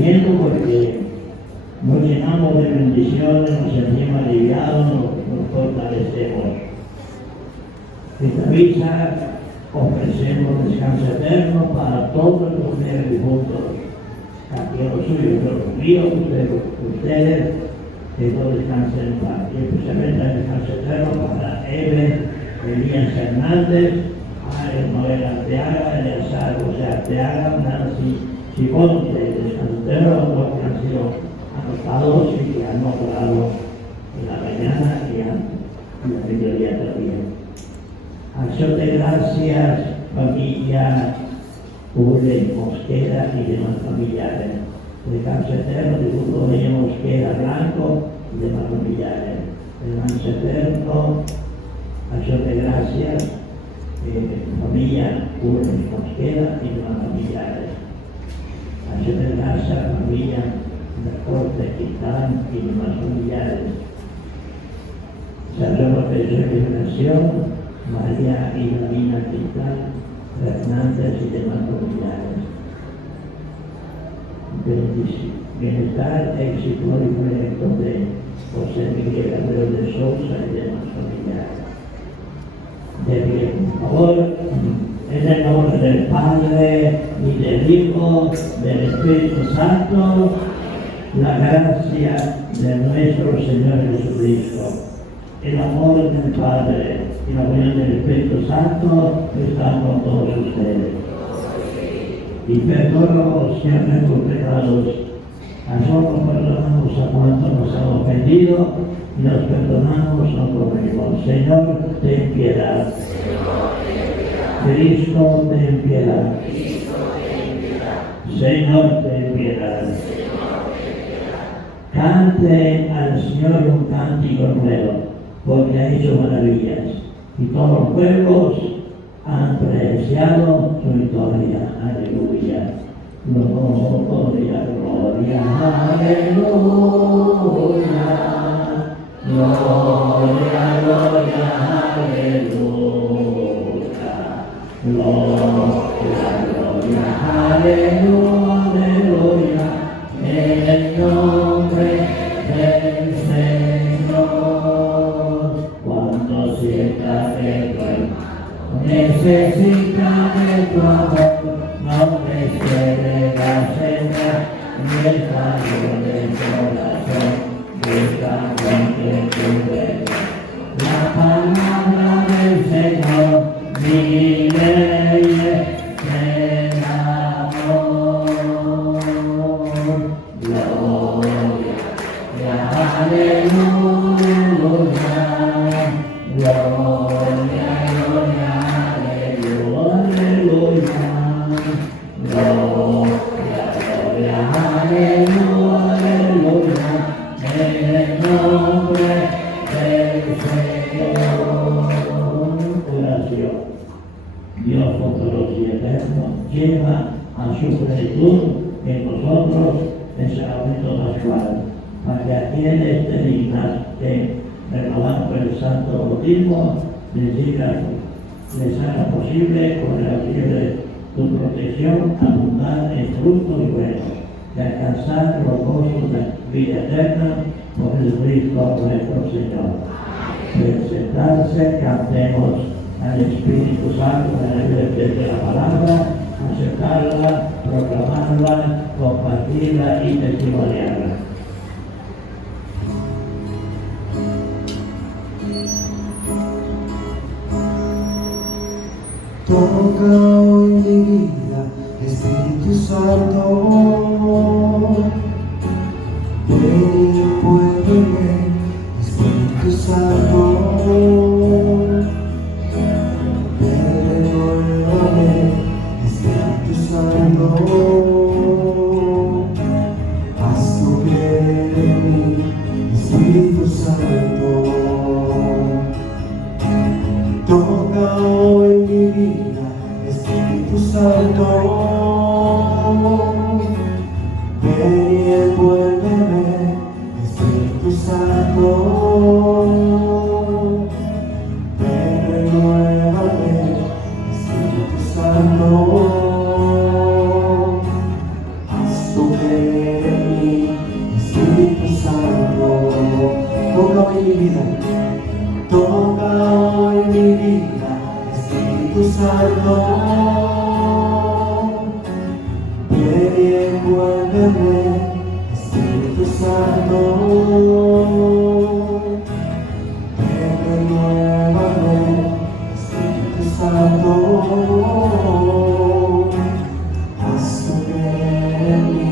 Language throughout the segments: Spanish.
Porque nos llenamos de bendiciones, nos sentimos aliviados, nos fortalecemos. Esta misa ofrecemos descanso eterno para todos los fieles difuntos, aquí los suyos, los míos, ustedes, que todos descansen en paz. Y especialmente el descanso eterno para Eve, Elías Hernández, Ariel Noel Arteaga, Eleazar José Arteaga, Nancy Chibón, de descanso eterno, los que han sido anotados y que han orado en la mañana y en la mediodía todavía. Acción de gracias, familia Ule Mosquera y demás familiares. Descanso eterno, difunto de Mosquera Blanco y demás familiares. Descanso eterno, acción de gracias, familia Ule Mosquera y demás familiares. Acción de gracias, familia de Corte Quintán y demás familiares. Sacerdote de Regeneración, María y Davina Quintán, Fernández y demás familiares. Bienestar, éxito y proyecto de José Miguel Abreu de Sousa y demás familiares. De bien, por favor, en el nombre del Padre y del Hijo, del Espíritu Santo, la gracia de nuestro Señor Jesucristo, el amor del Padre y la unión del Espíritu Santo están con todos ustedes. Y perdónanos nuestros pecados, a nosotros perdonamos a cuantos nos han ofendido y nos perdonamos a nosotros mismos. Señor, ten piedad. Cristo, ten piedad. Señor, ten piedad. Cante al Señor un cántico nuevo, porque ha hecho maravillas, y todos los pueblos han apreciado su victoria. Aleluya. Gloria, gloria, aleluya. Gloria, gloria, aleluya. Gloria, gloria, aleluya. En el nombre del Señor, cuando sienta que tu alma necesita de tu amor, no me espere la señal, ni el calor del corazón, busca con que tú vengas la palabra del Señor, mi ley es el amor. Gloria, aleluya, gloria, gloria, aleluya, gloria, gloria, aleluya, en el nombre del Señor. Oración. Dios poderoso y eterno, lleva a su plenitud en nosotros el sacramento pascual, para que aquellos que dignas de renovar por el santo bautismo les haga posible, con el auxilio de tu protección, abundar en frutos y buenos, de alcanzar los gozos de vida eterna por Jesucristo nuestro Señor. Presentarse, cantemos al Espíritu Santo para el de la palabra, aceptarla, proclamarla, compartirla y testimoniarla. Toca hoy mi vida, Espíritu Santo, ven y envuélveme, Espíritu Santo, ven y envuélveme, Espíritu Santo, haz tu querer en mí, Espíritu Santo. Toca hoy mi vida, Espíritu Santo, ven y envuélveme, Espíritu Santo, ven y envuélveme, Espíritu Santo, haz tu querer mí, Espíritu Santo. Toca hoy mi vida, toca hoy mi vida, Espíritu Santo. Ven y envuélveme, Espíritu Santo. Ven y renuévame, Espíritu Santo. Haz tu obra en mí,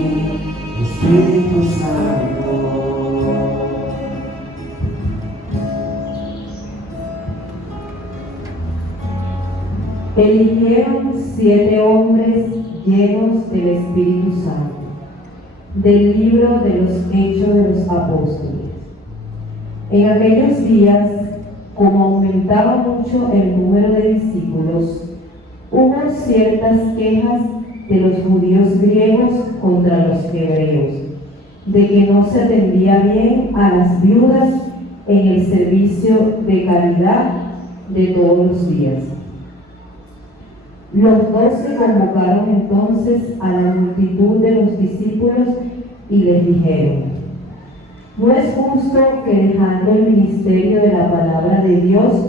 Espíritu Santo. Eligieron 7 hombres llenos del Espíritu Santo, del libro de los Hechos de los Apóstoles. En aquellos días, como aumentaba mucho el número de discípulos, hubo ciertas quejas de los judíos griegos contra los hebreos, de que no se atendía bien a las viudas en el servicio de caridad de todos los días. Los 12 convocaron entonces a la multitud de los discípulos y les dijeron: no es justo que dejando el ministerio de la palabra de Dios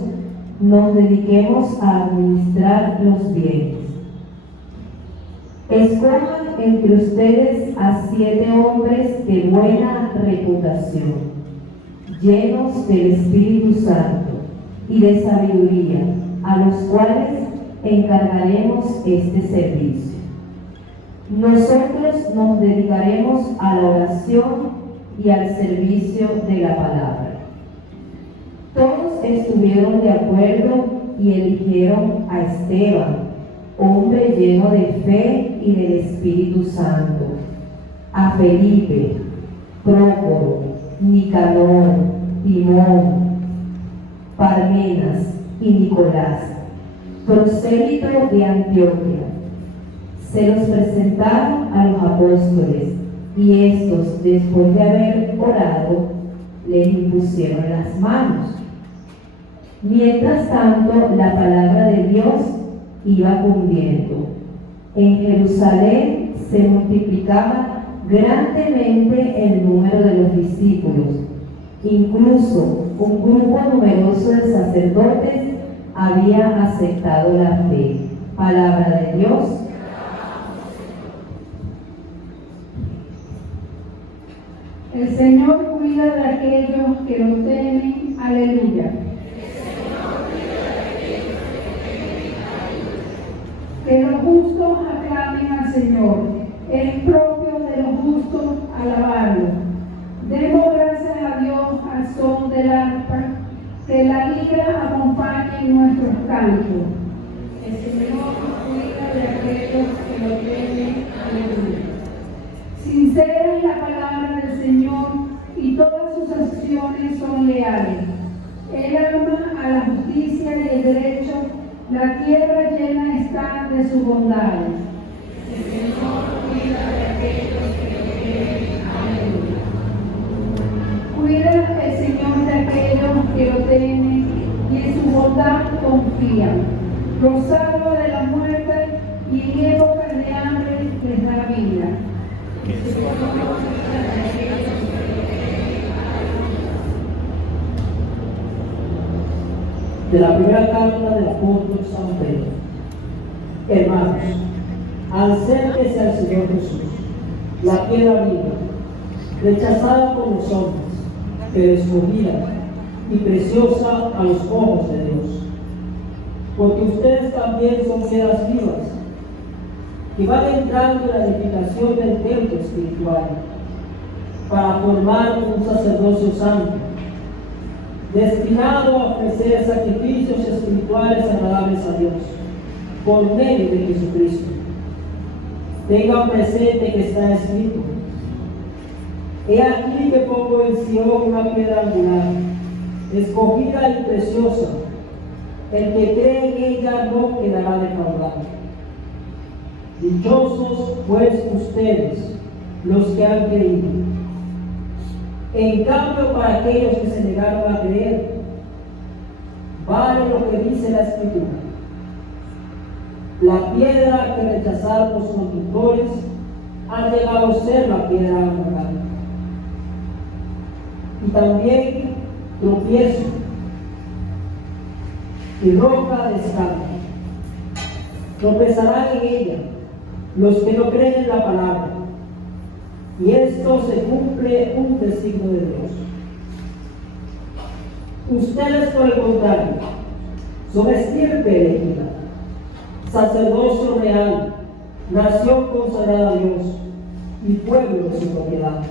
nos dediquemos a administrar los bienes. Escojan entre ustedes a 7 hombres de buena reputación, llenos del Espíritu Santo y de sabiduría, a los cuales encargaremos este servicio. Nosotros nos dedicaremos a la oración y al servicio de la palabra. Todos estuvieron de acuerdo y eligieron a Esteban, hombre lleno de fe y del Espíritu Santo, a Felipe, Prócoro, Nicanor, Timón, Parmenas y Nicolás, prosélito de Antioquia. Se los presentaron a los apóstoles y estos, después de haber orado, les impusieron las manos. Mientras tanto, la palabra de Dios iba cundiendo. En Jerusalén se multiplicaba grandemente el número de los discípulos. Incluso un grupo numeroso de sacerdotes había aceptado la fe. Palabra de Dios. El Señor cuida de aquellos que lo temen. Aleluya. Que los justos aclamen al Señor. Es propio de los justos alabarlo. Demos gracias a Dios al son del arpa, que la lira acompañe en nuestros cantos. El Señor cuida de aquellos que lo temen. Aleluya. Sincera es la palabra del Señor y todas sus acciones son leales. Él ama a la justicia y el derecho, la tierra llena está de sus bondades. El Señor cuida de aquellos que lo temen. Aleluya. Cuida el Señor de aquellos que lo temen y en su bondad confían. Los salva de la muerte y en épocas de hambre les da vida. De la primera carta del apóstol San Pedro. Hermanos, acérquense al Señor Jesús, la piedra viva, rechazada por los hombres, pero escogida y preciosa a los ojos de Dios. Porque ustedes también son piedras vivas, que van entrando en la edificación del templo espiritual, para formar un sacerdocio santo, destinado a ofrecer sacrificios espirituales agradables a Dios, por medio de Jesucristo. Tengan presente que está escrito: he aquí que pongo en Sion una piedra angular, escogida y preciosa. El que cree en ella no quedará defraudado. Dichosos pues ustedes, los que han creído. En cambio, para aquellos que se negaron a creer, vale lo que dice la Escritura: la piedra que rechazaron los constructores han llegado a ser la piedra angular. Y también tropiezo y roca de escándalo. Tropezarán en ella los que no creen en la palabra. Y esto se cumple un designio de Dios. Ustedes, por el contrario, son estirpe elegida, sacerdocio real, nación consagrada a Dios y pueblo de su propiedad,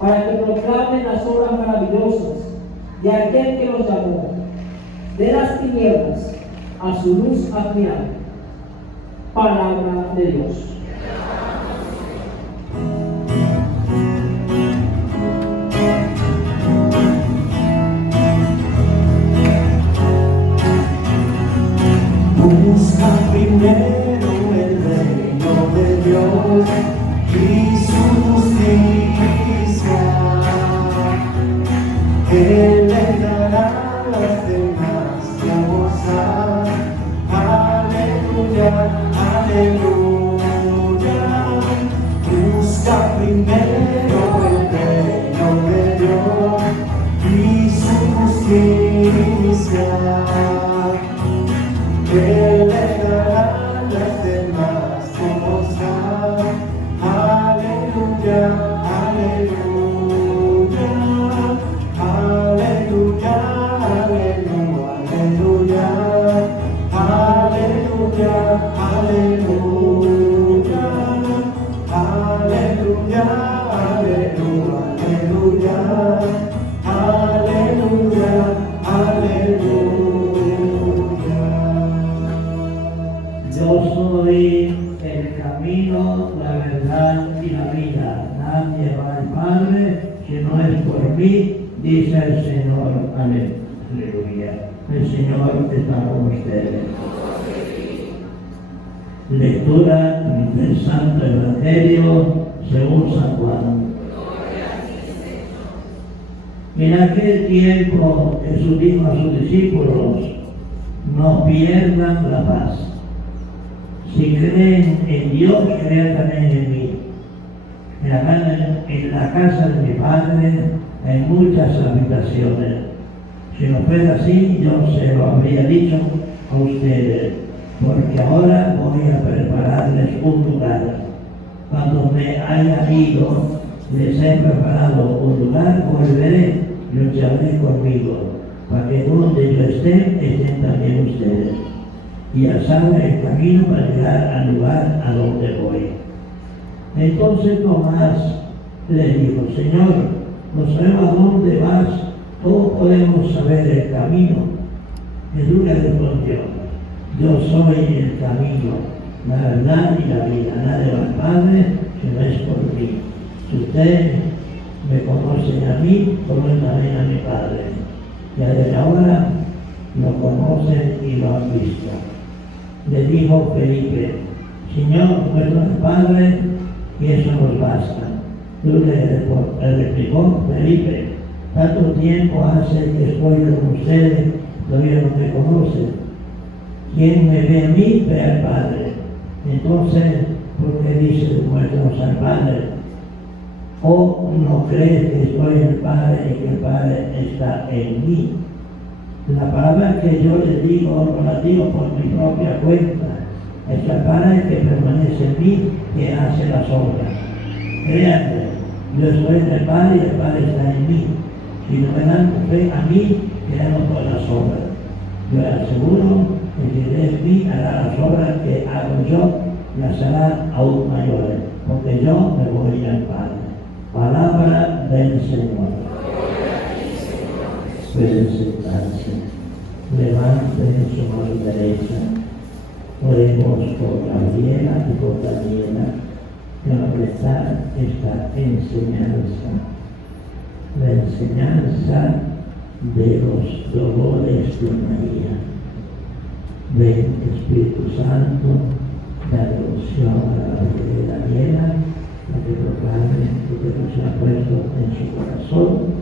para que proclamen las obras maravillosas de aquel que los llamó de las tinieblas a su luz admirable. Palabra de Dios. Busca primero el reino de Dios y su justicia. Él le dará las demás cosas. Aleluya, aleluya. Busca primero el reino de Dios y su justicia. Él le dará las demás cosas. Aleluya, aleluya, aleluya, aleluya, aleluya, aleluya, aleluya, aleluya, aleluya, aleluya, aleluya. Yo soy el camino, la verdad y la vida. Nadie va al Padre si no es por mí, dice el Señor. Amén. Aleluya. El Señor está con ustedes. Lectura del Santo Evangelio según San Juan. En aquel tiempo Jesús dijo a sus discípulos: no pierdan la paz. Si creen en Dios, crean también en mí. En la casa de mi Padre hay muchas habitaciones. Si no fuera así, yo se lo habría dicho a ustedes, porque ahora voy a prepararles un lugar. Cuando me haya ido, les he preparado un lugar, volveré y los llevaré conmigo, para que donde yo esté, estén también ustedes. Y ya saben el camino para llegar al lugar a donde voy. Entonces Tomás le dijo: Señor, no sabemos a dónde vas, ¿cómo podemos saber el camino? Jesús le respondió: yo soy el camino, la verdad y la vida. Nadie va al Padre si no es por mí. Si ustedes me conocen a mí, conocen también a mi Padre. Y desde ahora lo conocen y lo han visto. Le dijo Felipe: Señor, nuestro Padre, y eso nos basta. Tú le replicó Felipe: tanto tiempo hace que estoy con ustedes, todavía no me conocen. Quien me ve a mí, ve al Padre. Entonces, ¿por qué dices muéstranos al Padre? ¿O no crees que estoy en el Padre y que el Padre está en mí? La palabra que yo les digo, no la digo por mi propia cuenta. Es el Padre que permanece en mí, que hace las obras. Créanme, yo estoy en el Padre y el Padre está en mí. Si no me dan fe a mí, crean por las obras. Yo les aseguro que si de mí hará las obras que hago yo, las hará aún mayores, porque yo me voy al Padre. Palabra del Señor. Pueden sentarse. Levanten su mano derecha. Oremos por Gabriela y por Daniela, que va a prestar esta enseñanza. La enseñanza de los dolores de María. Ven, Espíritu Santo, la devoción a la Gabriela y Daniela, para que proclame lo que nos ha puesto en su corazón.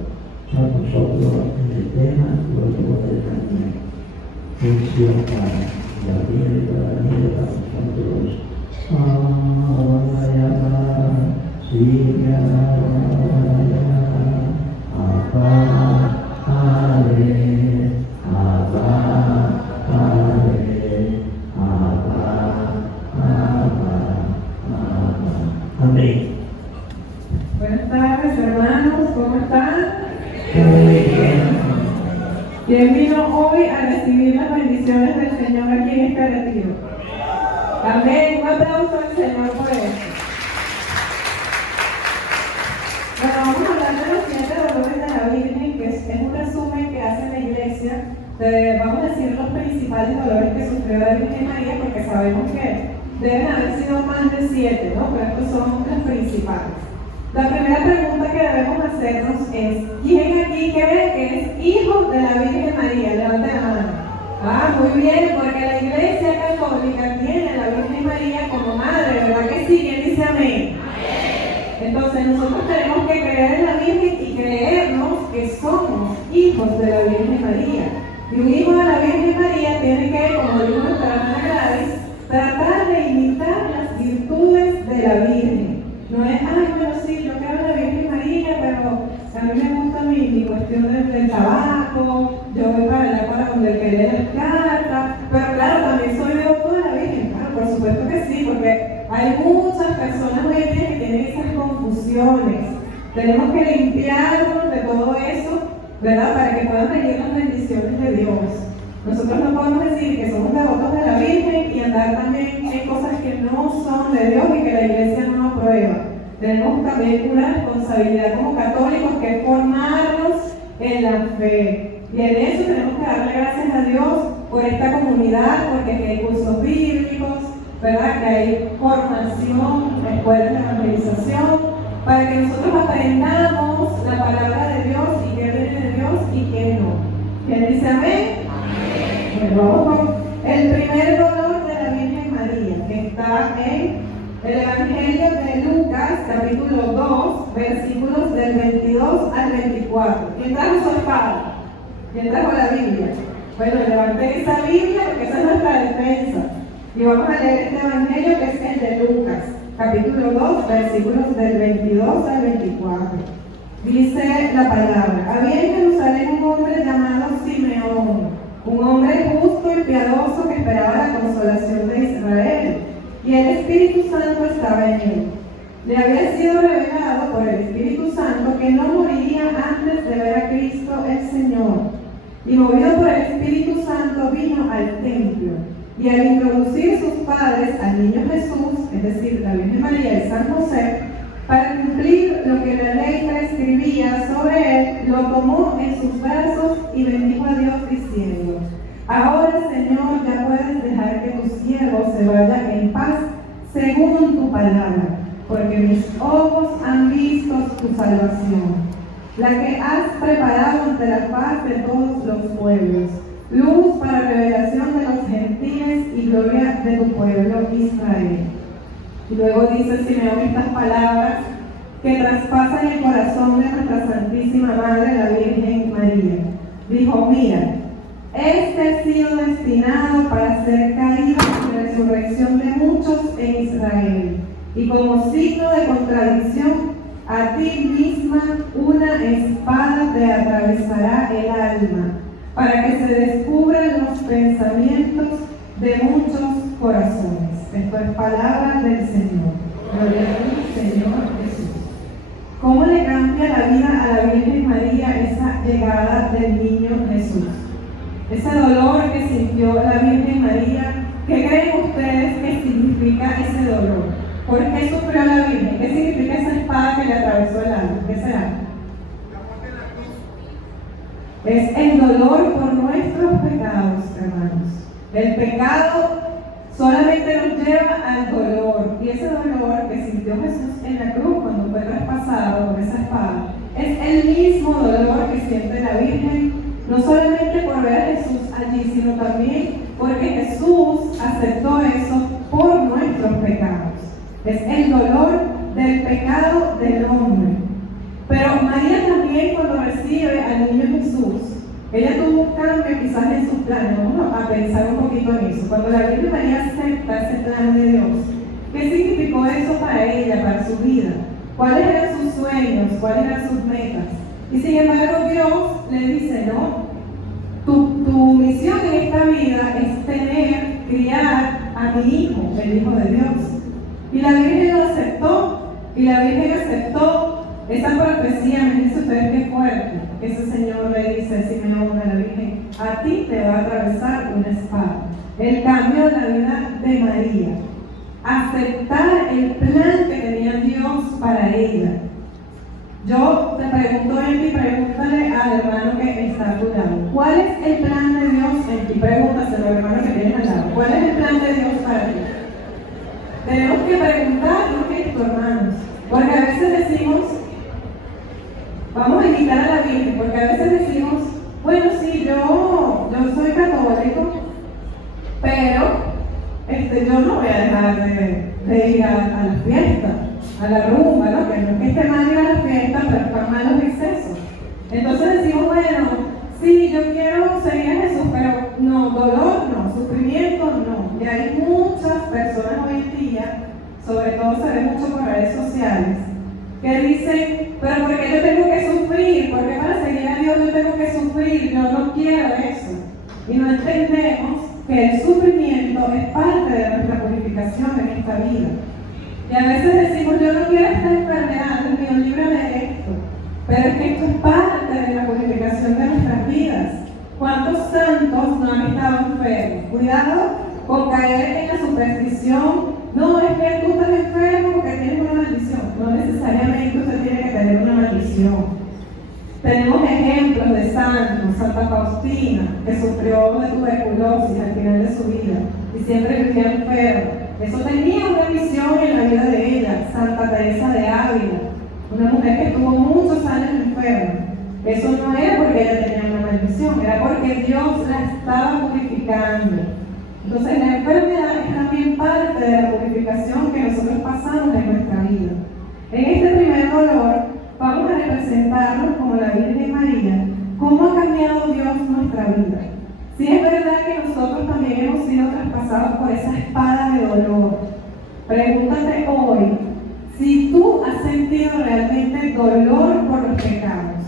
A nosotros en el tema los dolores de María. Mención para Gabriela y Daniela, para nosotros. Amén. Buenas tardes, hermanos, ¿cómo están? Muy bien. ¿Quién vino hoy a recibir las bendiciones del Señor aquí en este retiro? Amén. Un aplauso al Señor por eso. Bueno, vamos a hablar de los 7 dolores de la Virgen, que es un resumen que hace la iglesia. Vamos a decir los principales dolores que sufrió la Virgen María, porque sabemos que deben haber sido más de 7, ¿no? Pero estos son los principales. La primera pregunta que debemos hacernos es: ¿quién aquí cree que es hijo de la Virgen María? Levante la mano. Ah, muy bien, porque la Iglesia Católica tiene a la Virgen María como madre, ¿verdad que sí? ¿Quién dice amén? Entonces nosotros tenemos que creer en la Virgen y creernos que somos hijos de la Virgen María. Y un hijo de la Virgen María tiene que, como dijo nuestra hermana Gladys, tratar de imitar las virtudes de la Virgen. No es, ay, bueno, sí, yo quiero la Virgen María, pero a mí me gusta mi cuestión del tabaco, yo voy para la escuela con el que lee las cartas, pero claro, también soy devoto de la Virgen, claro, por supuesto que sí, porque hay muchas personas hoy en día que tienen esas confusiones. Tenemos que limpiarnos de todo eso, ¿verdad? Para que puedan venir las bendiciones de Dios. Nosotros no podemos decir que somos devotos de la Virgen y andar también en cosas que no son de Dios y que la Iglesia no aprueba. Tenemos también una responsabilidad como católicos, que es formarnos en la fe. Y en eso tenemos que darle gracias a Dios por esta comunidad, porque aquí hay cursos bíblicos, ¿verdad? Que hay formación, escuelas de evangelización, para que nosotros aprendamos la palabra de Dios y qué viene de Dios y qué no. ¿Quién dice amén? Bueno, vamos con el primer dolor de la Virgen María, que está en el Evangelio de Lucas, capítulo 2, versículos del 22 al 24. ¿Quién trajo su espada? ¿Quién trajo la Biblia? Bueno, levanten esa Biblia porque esa es nuestra defensa. Y vamos a leer este Evangelio, que es el de Lucas, capítulo 2, versículos del 22 al 24. Dice la palabra: había en Jerusalén un hombre llamado Simeón, un hombre justo y piadoso que esperaba la consolación de Israel, y el Espíritu Santo estaba en él. Le había sido revelado por el Espíritu Santo que no moriría antes de ver a Cristo el Señor. Y movido por el Espíritu Santo vino al templo, y al introducir sus padres al niño Jesús, es decir, la Virgen María y San José, para cumplir lo que la ley prescribía sobre él, lo tomó en sus brazos y bendijo a Dios diciendo: ahora, Señor, ya puedes dejar que tu siervo se vaya en paz según tu palabra, porque mis ojos han visto tu salvación, la que has preparado ante la faz de todos los pueblos, luz para revelación de los gentiles y gloria de tu pueblo Israel. Y luego dice Simeón estas palabras que traspasan el corazón de nuestra Santísima Madre, la Virgen María. Dijo: mira, este ha sido destinado para ser caída y resurrección de muchos en Israel, y como signo de contradicción, a ti misma una espada te atravesará el alma, para que se descubran los pensamientos de muchos corazones. Esto es palabra del Señor. Gloria a ti, Señor Jesús. ¿Cómo le cambia la vida a la Virgen María esa llegada del niño Jesús? Ese dolor que sintió la Virgen María, ¿qué creen ustedes que significa ese dolor? ¿Por qué sufrió la Virgen? ¿Qué significa esa espada que le atravesó el alma? ¿Qué será? Es el dolor por nuestros pecados, hermanos. El pecado solamente nos lleva al dolor, y ese dolor que sintió Jesús en la cruz cuando fue traspasado por esa espada es el mismo dolor que siente la Virgen, no solamente por ver a Jesús allí, sino también porque Jesús aceptó eso por nuestros pecados. Es el dolor del pecado del hombre. Pero María también, cuando recibe al niño Jesús, ella tuvo un cambio quizás en sus planes. Vamos a pensar un poquito en eso. Cuando la Virgen María acepta ese plan de Dios, ¿qué significó eso para ella, para su vida? cuáles eran sus sueños, cuáles eran sus metas. Y sin embargo Dios le dice, no, tu misión en esta vida es criar a mi hijo, el Hijo de Dios. Y la Virgen lo aceptó, y la Virgen aceptó esa profecía. Me dice ustedes qué fuerte. Ese Señor le dice a Simeón, a la Virgen, a ti te va a atravesar una espada. El cambio de la vida de María. Aceptar el plan que tenía Dios para ella. Yo te pregunto, Enki, pregúntale al hermano que está a tu lado. ¿Cuál es el plan de Dios? Enki, pregúntaselo al hermano que tienes al lado. ¿Cuál es el plan de Dios para ti? Tenemos que preguntarnos esto, hermanos. Porque a veces decimos, vamos a imitar a la Virgen, porque a veces decimos, bueno, sí, yo soy católico, pero yo no voy a dejar de ir a la fiesta, a la rumba, ¿no? Que no es que esté mal ir a la fiesta, pero están mal los excesos. Entonces decimos, bueno, sí, yo quiero seguir a Jesús, pero no, dolor no, sufrimiento no. Y hay muchas personas hoy en día, sobre todo se ve mucho por redes sociales, que dicen, pero ¿por qué yo tengo que sufrir? ¿Por qué para seguir a Dios yo tengo que sufrir? Yo no quiero eso. Y no entendemos que el sufrimiento es parte de nuestra purificación en esta vida. Y a veces decimos, yo no quiero esta enfermedad, Dios mío, líbrame de esto. Pero es que esto es parte de la purificación de nuestras vidas. ¿Cuántos santos no han estado enfermos? Cuidado con caer en la superstición. No, es que tú estás enfermo porque tienes una maldición. No necesariamente usted tiene que tener una maldición. Tenemos ejemplos de santos, Santa Faustina, que sufrió de tuberculosis al final de su vida y siempre vivía enferma. Eso tenía una misión en la vida de ella. Santa Teresa de Ávila, una mujer que estuvo muchos años enferma. Eso no era porque ella tenía una maldición, era porque Dios la estaba purificando. Entonces la enfermedad es también parte de la purificación que nosotros pasamos en nuestra vida. En este primer dolor vamos a representarnos como la Virgen María, cómo ha cambiado Dios nuestra vida. Si es verdad que nosotros también hemos sido traspasados por esa espada de dolor, pregúntate hoy si tú has sentido realmente dolor por los pecados.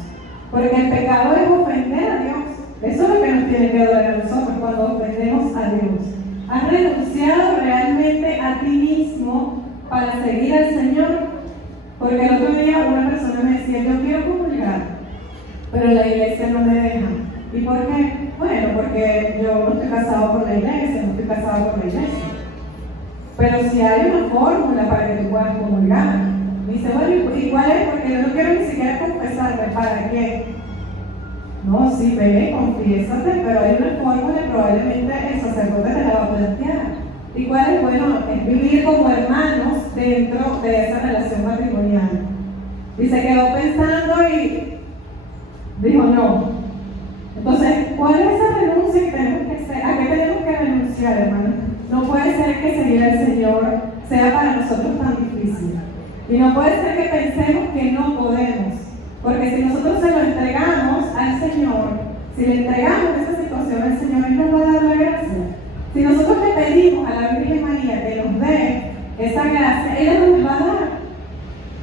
Porque el pecado es ofender a Dios. Eso es lo que nos tiene que doler a nosotros cuando ofendemos a Dios. ¿Has renunciado realmente a ti mismo para seguir al Señor? Porque el otro día una persona me decía, yo quiero comulgar, pero la iglesia no me deja. ¿Y por qué? Bueno, porque yo no estoy casado por la iglesia, no estoy casado por la iglesia. Pero si hay una fórmula para que tú puedas comulgar. Me dice, bueno, ¿y cuál es? Porque yo no quiero ni siquiera confesarme. ¿Para qué? No, sí, ve, confiésate, pero hay una fórmula y probablemente el sacerdote te la va a plantear. ¿Y cuál es? Bueno, es vivir como hermanos dentro de esa relación matrimonial. Y se quedó pensando y dijo no. Entonces, ¿cuál es esa renuncia que tenemos que hacer? ¿A qué tenemos que renunciar, hermano? No puede ser que seguir al Señor sea para nosotros tan difícil. Y no puede ser que pensemos que no podemos. Porque si nosotros se lo entregamos al Señor, si le entregamos esa situación al Señor, Él nos va a dar la gracia. Si nosotros le pedimos a la Virgen María que nos dé esa gracia, ella nos va a dar.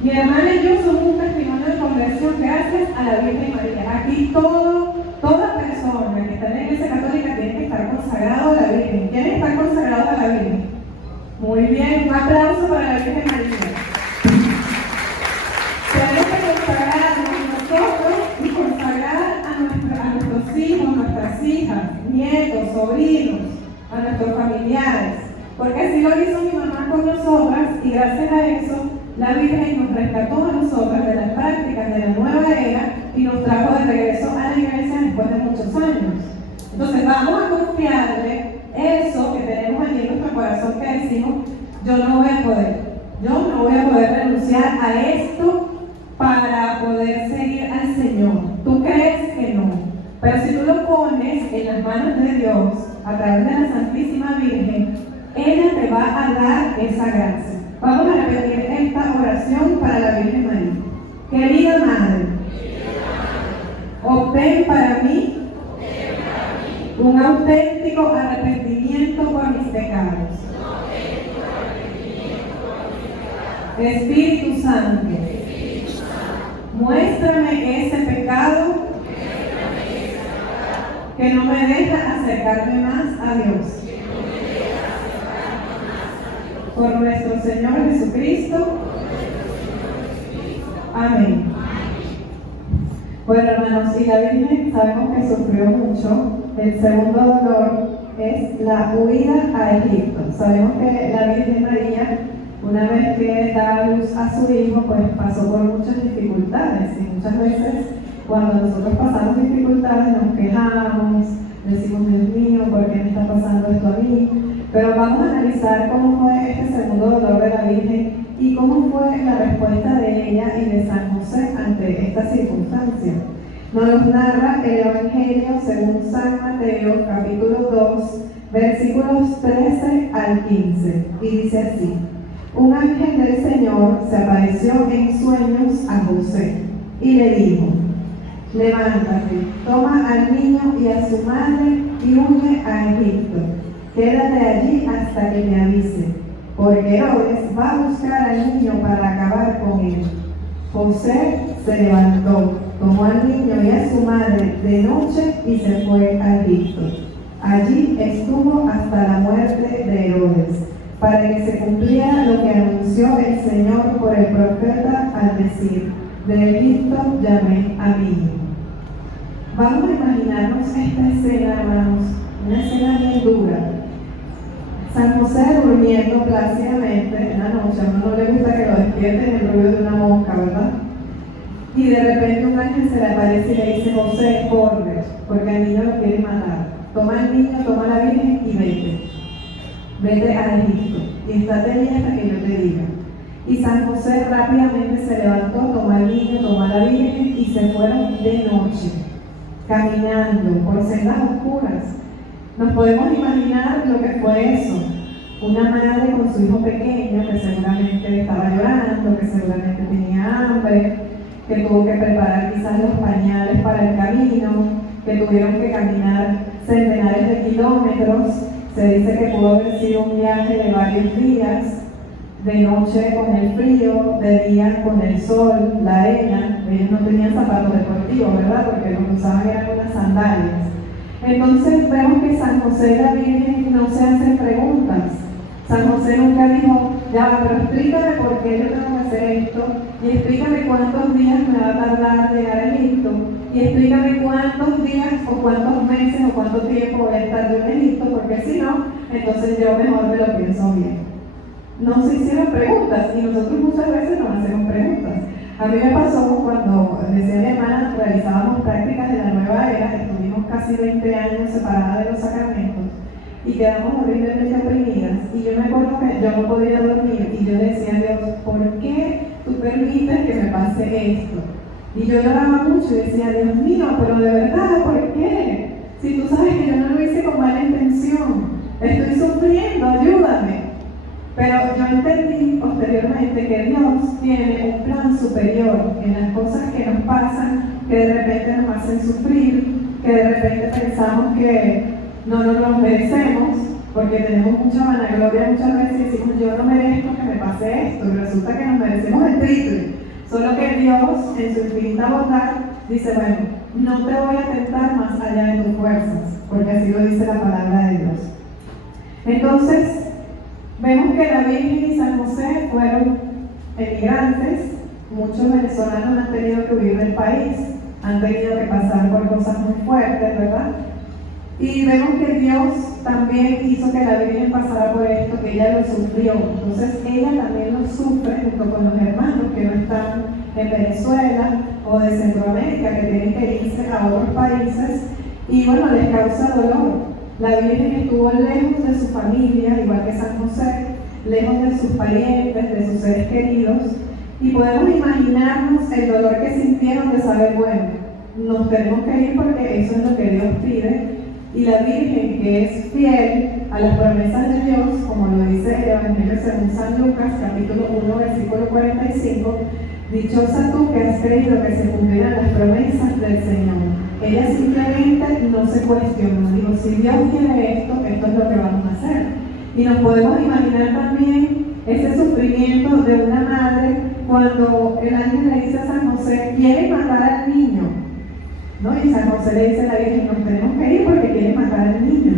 Mi hermana y yo somos un testimonio de conversión gracias a la Virgen María. Aquí toda persona que está en la Iglesia Católica tiene que estar consagrado a la Virgen. ¿Quieren estar consagrados a la Virgen? Muy bien, un aplauso para la Virgen María. Tenemos que consagrarnos nosotros y consagrar a nuestros hijos, nuestras hijas, nietos, sobrinos, a nuestros familiares, porque así lo hizo mi mamá con nosotras y gracias a eso la Virgen nos rescató a nosotras de las prácticas de la nueva era y nos trajo de regreso a la iglesia después de muchos años. Entonces vamos a confiarle eso que tenemos allí en nuestro corazón que decimos, yo no voy a poder renunciar a esto para poder seguir al Señor. Tú crees que no, pero si tú lo pones en las manos de Dios a través de la Santísima Virgen, ella te va a dar esa gracia. Vamos a repetir esta oración para la Virgen María. Querida Madre, obtén para mí un auténtico arrepentimiento por mis pecados. Espíritu Santo, muéstrame ese pecado que no me deja acercarme más a Dios. Por nuestro Señor Jesucristo. Amén. Bueno, hermanos, y la Virgen sabemos que sufrió mucho. El segundo dolor es la huida a Egipto. Sabemos que la Virgen María, una vez que da a luz a su hijo, pues pasó por muchas dificultades. Y muchas veces, cuando nosotros pasamos dificultades, nos quejamos, decimos, Dios mío, ¿por qué me está pasando esto a mí? Pero vamos a analizar cómo fue este segundo dolor de la Virgen y cómo fue la respuesta de ella y de San José ante esta circunstancia. Nos narra el Evangelio según San Mateo, capítulo 2, versículos 13 al 15, y dice así: un ángel del Señor se apareció en sueños a José y le dijo: levántate, toma al niño y a su madre y huye a Egipto. Quédate allí hasta que me avise, porque Herodes va a buscar al niño para acabar con él. José se levantó, tomó al niño y a su madre de noche y se fue a Egipto. Allí estuvo hasta la muerte de Herodes, para que se cumpliera lo que anunció el Señor por el profeta al decir: de Egipto llamé a mi hijo. Vamos a imaginarnos esta escena, hermanos, una escena bien dura. San José durmiendo plácidamente en la noche, a uno no le gusta que lo despierten el ruido de una mosca, ¿verdad? Y de repente un ángel se le aparece y le dice: José, corre, porque al niño lo quiere matar. Toma al niño, toma a la Virgen y vete. Vete a Egipto y estate allí hasta que yo te diga. Y San José rápidamente se levantó, tomó al niño, tomó a la Virgen y se fueron de noche, caminando por sendas oscuras. Nos podemos imaginar lo que fue eso. Una madre con su hijo pequeño que seguramente estaba llorando, que seguramente tenía hambre, que tuvo que preparar quizás los pañales para el camino, que tuvieron que caminar centenares de kilómetros. Se dice que pudo haber sido un viaje de varios días, de noche con el frío, de día con el sol, la arena. Ellos no tenían zapatos deportivos, ¿verdad? Porque lo que usaban eran unas sandalias. Entonces vemos que San José y la Virgen no se hacen preguntas. San José nunca dijo: ya, pero explícame por qué yo tengo que hacer esto, y explícame cuántos días me va a tardar llegar a Egipto, y explícame cuántos días o cuántos meses o cuánto tiempo voy a estar yo en Egipto, porque si no, entonces yo mejor me lo pienso bien. No se hicieron preguntas, y nosotros muchas veces nos hacemos preguntas. A mí me pasó cuando decía mi hermana, realizábamos prácticas de la nueva era, estuvimos casi 20 años separadas de los sacramentos y quedamos horriblemente oprimidas. Y yo me acuerdo que yo no podía dormir y yo decía a Dios: ¿por qué tú permites que me pase esto? Y yo lloraba mucho y decía: Dios mío, pero de verdad, ¿por qué? Si tú sabes que yo no lo hice con mala intención, estoy sufriendo, ayúdame. Pero yo entendí posteriormente que Dios tiene un plan superior en las cosas que nos pasan, que de repente nos hacen sufrir, que de repente pensamos que no nos merecemos, porque tenemos mucha vanagloria muchas veces y decimos: yo no merezco que me pase esto, y resulta que nos merecemos el triple. Solo que Dios, en su infinita bondad, dice: bueno, no te voy a tentar más allá de tus fuerzas, porque así lo dice la palabra de Dios. Entonces, vemos que la Virgen y San José fueron emigrantes. Muchos venezolanos han tenido que huir del país, han tenido que pasar por cosas muy fuertes, ¿verdad? Y vemos que Dios también hizo que la Virgen pasara por esto, que ella lo sufrió. Entonces ella también lo sufre junto con los hermanos que no están en Venezuela o de Centroamérica, que tienen que irse a otros países y bueno, les causa dolor. La Virgen estuvo lejos de su familia, igual que San José, lejos de sus parientes, de sus seres queridos, y podemos imaginarnos el dolor que sintieron de saber: bueno, nos tenemos que ir porque eso es lo que Dios pide. Y la Virgen, que es fiel a las promesas de Dios, como lo dice el Evangelio según San Lucas, capítulo 1, versículo 45, dichosa tú que has creído que se cumplirán las promesas del Señor. Ella simplemente no se cuestionó, dijo: si Dios quiere esto, esto es lo que vamos a hacer. Y nos podemos imaginar también ese sufrimiento de una madre cuando el ángel le dice a San José, quiere matar al niño, ¿no? Y San José le dice a la Virgen, nos tenemos que ir porque quiere matar al niño.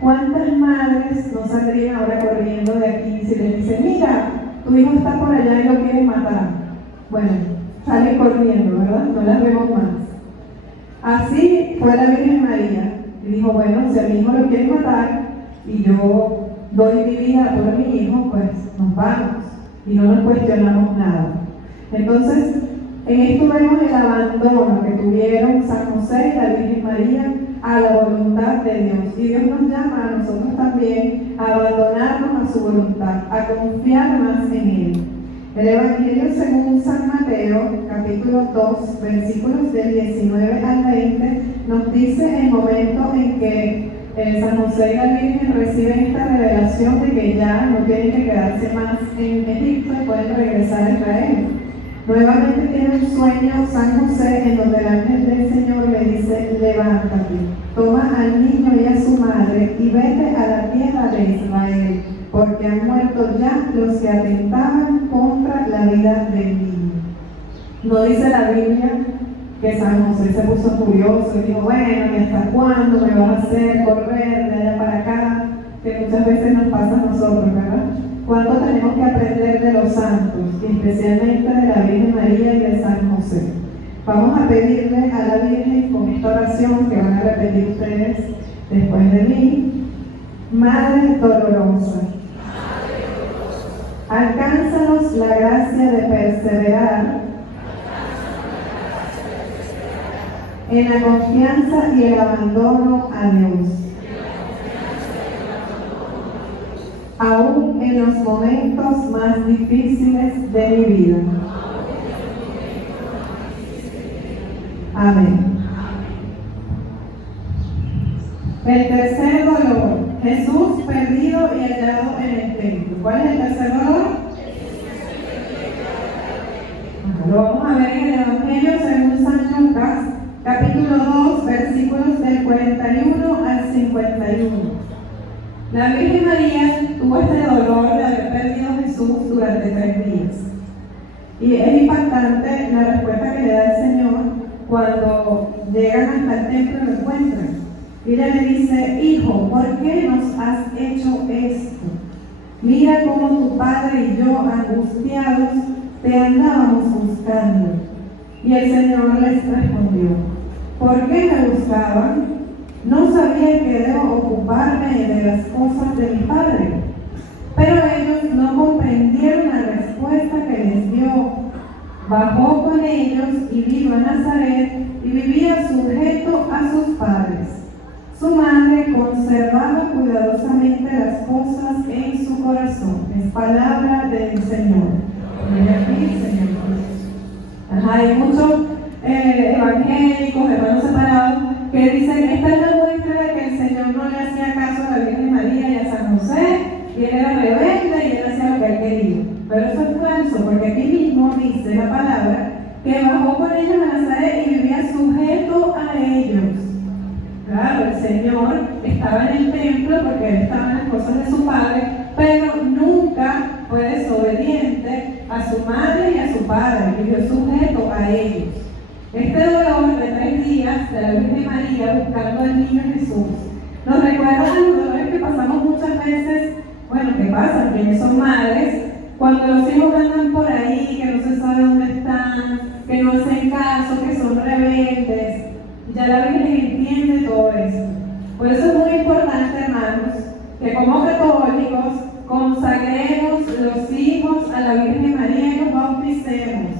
¿Cuántas madres no saldrían ahora corriendo de aquí si les dicen, mira, tu hijo está por allá y lo quieren matar? Bueno, salen corriendo, ¿verdad? No las vemos más. Así fue la Virgen María. Y dijo, bueno, si a mi hijo lo quieren matar y yo doy mi vida por mi hijo, pues nos vamos y no nos cuestionamos nada. Entonces, en esto vemos el abandono que tuvieron San José y la Virgen María a la voluntad de Dios. Y Dios nos llama a nosotros también a abandonarnos a su voluntad, a confiar más en Él. El Evangelio según San Mateo, capítulo 2, versículos del 19 al 20, nos dice el momento en que San José y la Virgen reciben esta revelación de que ya no tienen que quedarse más en Egipto y pueden regresar a Israel. Nuevamente tiene un sueño San José en donde el ángel del Señor le dice, levántate, toma al niño y a su madre y vete a la tierra de Israel, porque han muerto ya los que atentaban contra la vida del niño. No dice la Biblia que San José se puso furioso y dijo, bueno, ¿y hasta cuándo me vas a hacer correr de allá para acá? Que muchas veces nos pasa a nosotros, ¿verdad? ¿Cuánto tenemos que aprender de los santos, y especialmente de la Virgen María y de San José? Vamos a pedirle a la Virgen con esta oración que van a repetir ustedes después de mí. Madre dolorosa, alcánzanos la gracia de perseverar en la confianza y el abandono a Dios, aún en los momentos más difíciles de mi vida. Amén. El tercer dolor, Jesús perdido y hallado en el templo. ¿Cuál es el tercer dolor? Lo vamos a ver en el Evangelio según San Lucas, capítulo 2, versículos del 41 al 51. La Virgen María tuvo este dolor de haber perdido a Jesús durante 3 días. Y es impactante la respuesta que le da el Señor cuando llegan hasta el templo y lo encuentran. Y ella le dice, hijo, ¿por qué nos has hecho esto? Mira cómo tu padre y yo, angustiados, te andábamos buscando. Y el Señor les respondió, ¿por qué me buscaban? No sabía que debo ocuparme de las cosas de mi Padre. Pero ellos no comprendieron la respuesta que les dio. Bajó con ellos y vino a Nazaret y vivía sujeto a sus padres. Su madre conservaba cuidadosamente las cosas en su corazón. Es palabra del Señor. Ven aquí, Señor Jesús. Hay muchos evangélicos, hermanos separados, que dicen, esta es la muestra de que el Señor no le hacía caso a la Virgen María y a San José, y él era rebelde y él hacía lo que él quería. Pero eso es falso, porque aquí mismo dice la palabra que bajó con ellos a Nazaret y vivía sujeto a ellos. Claro, el Señor estaba en el templo porque él estaba en las cosas de su padre, pero nunca fue desobediente a su madre y a su padre, vivió sujeto a ellos. Este dolor de 3 días de la Virgen María buscando al niño Jesús nos recuerda a los dolores que pasamos muchas veces, bueno, que pasan, quienes son madres, cuando los hijos andan por ahí, que no se sabe dónde están, que no hacen caso, que son rebeldes. Ya la Virgen entiende todo eso. Por eso es muy importante, hermanos, que como católicos consagremos los hijos a la Virgen María y los bauticemos.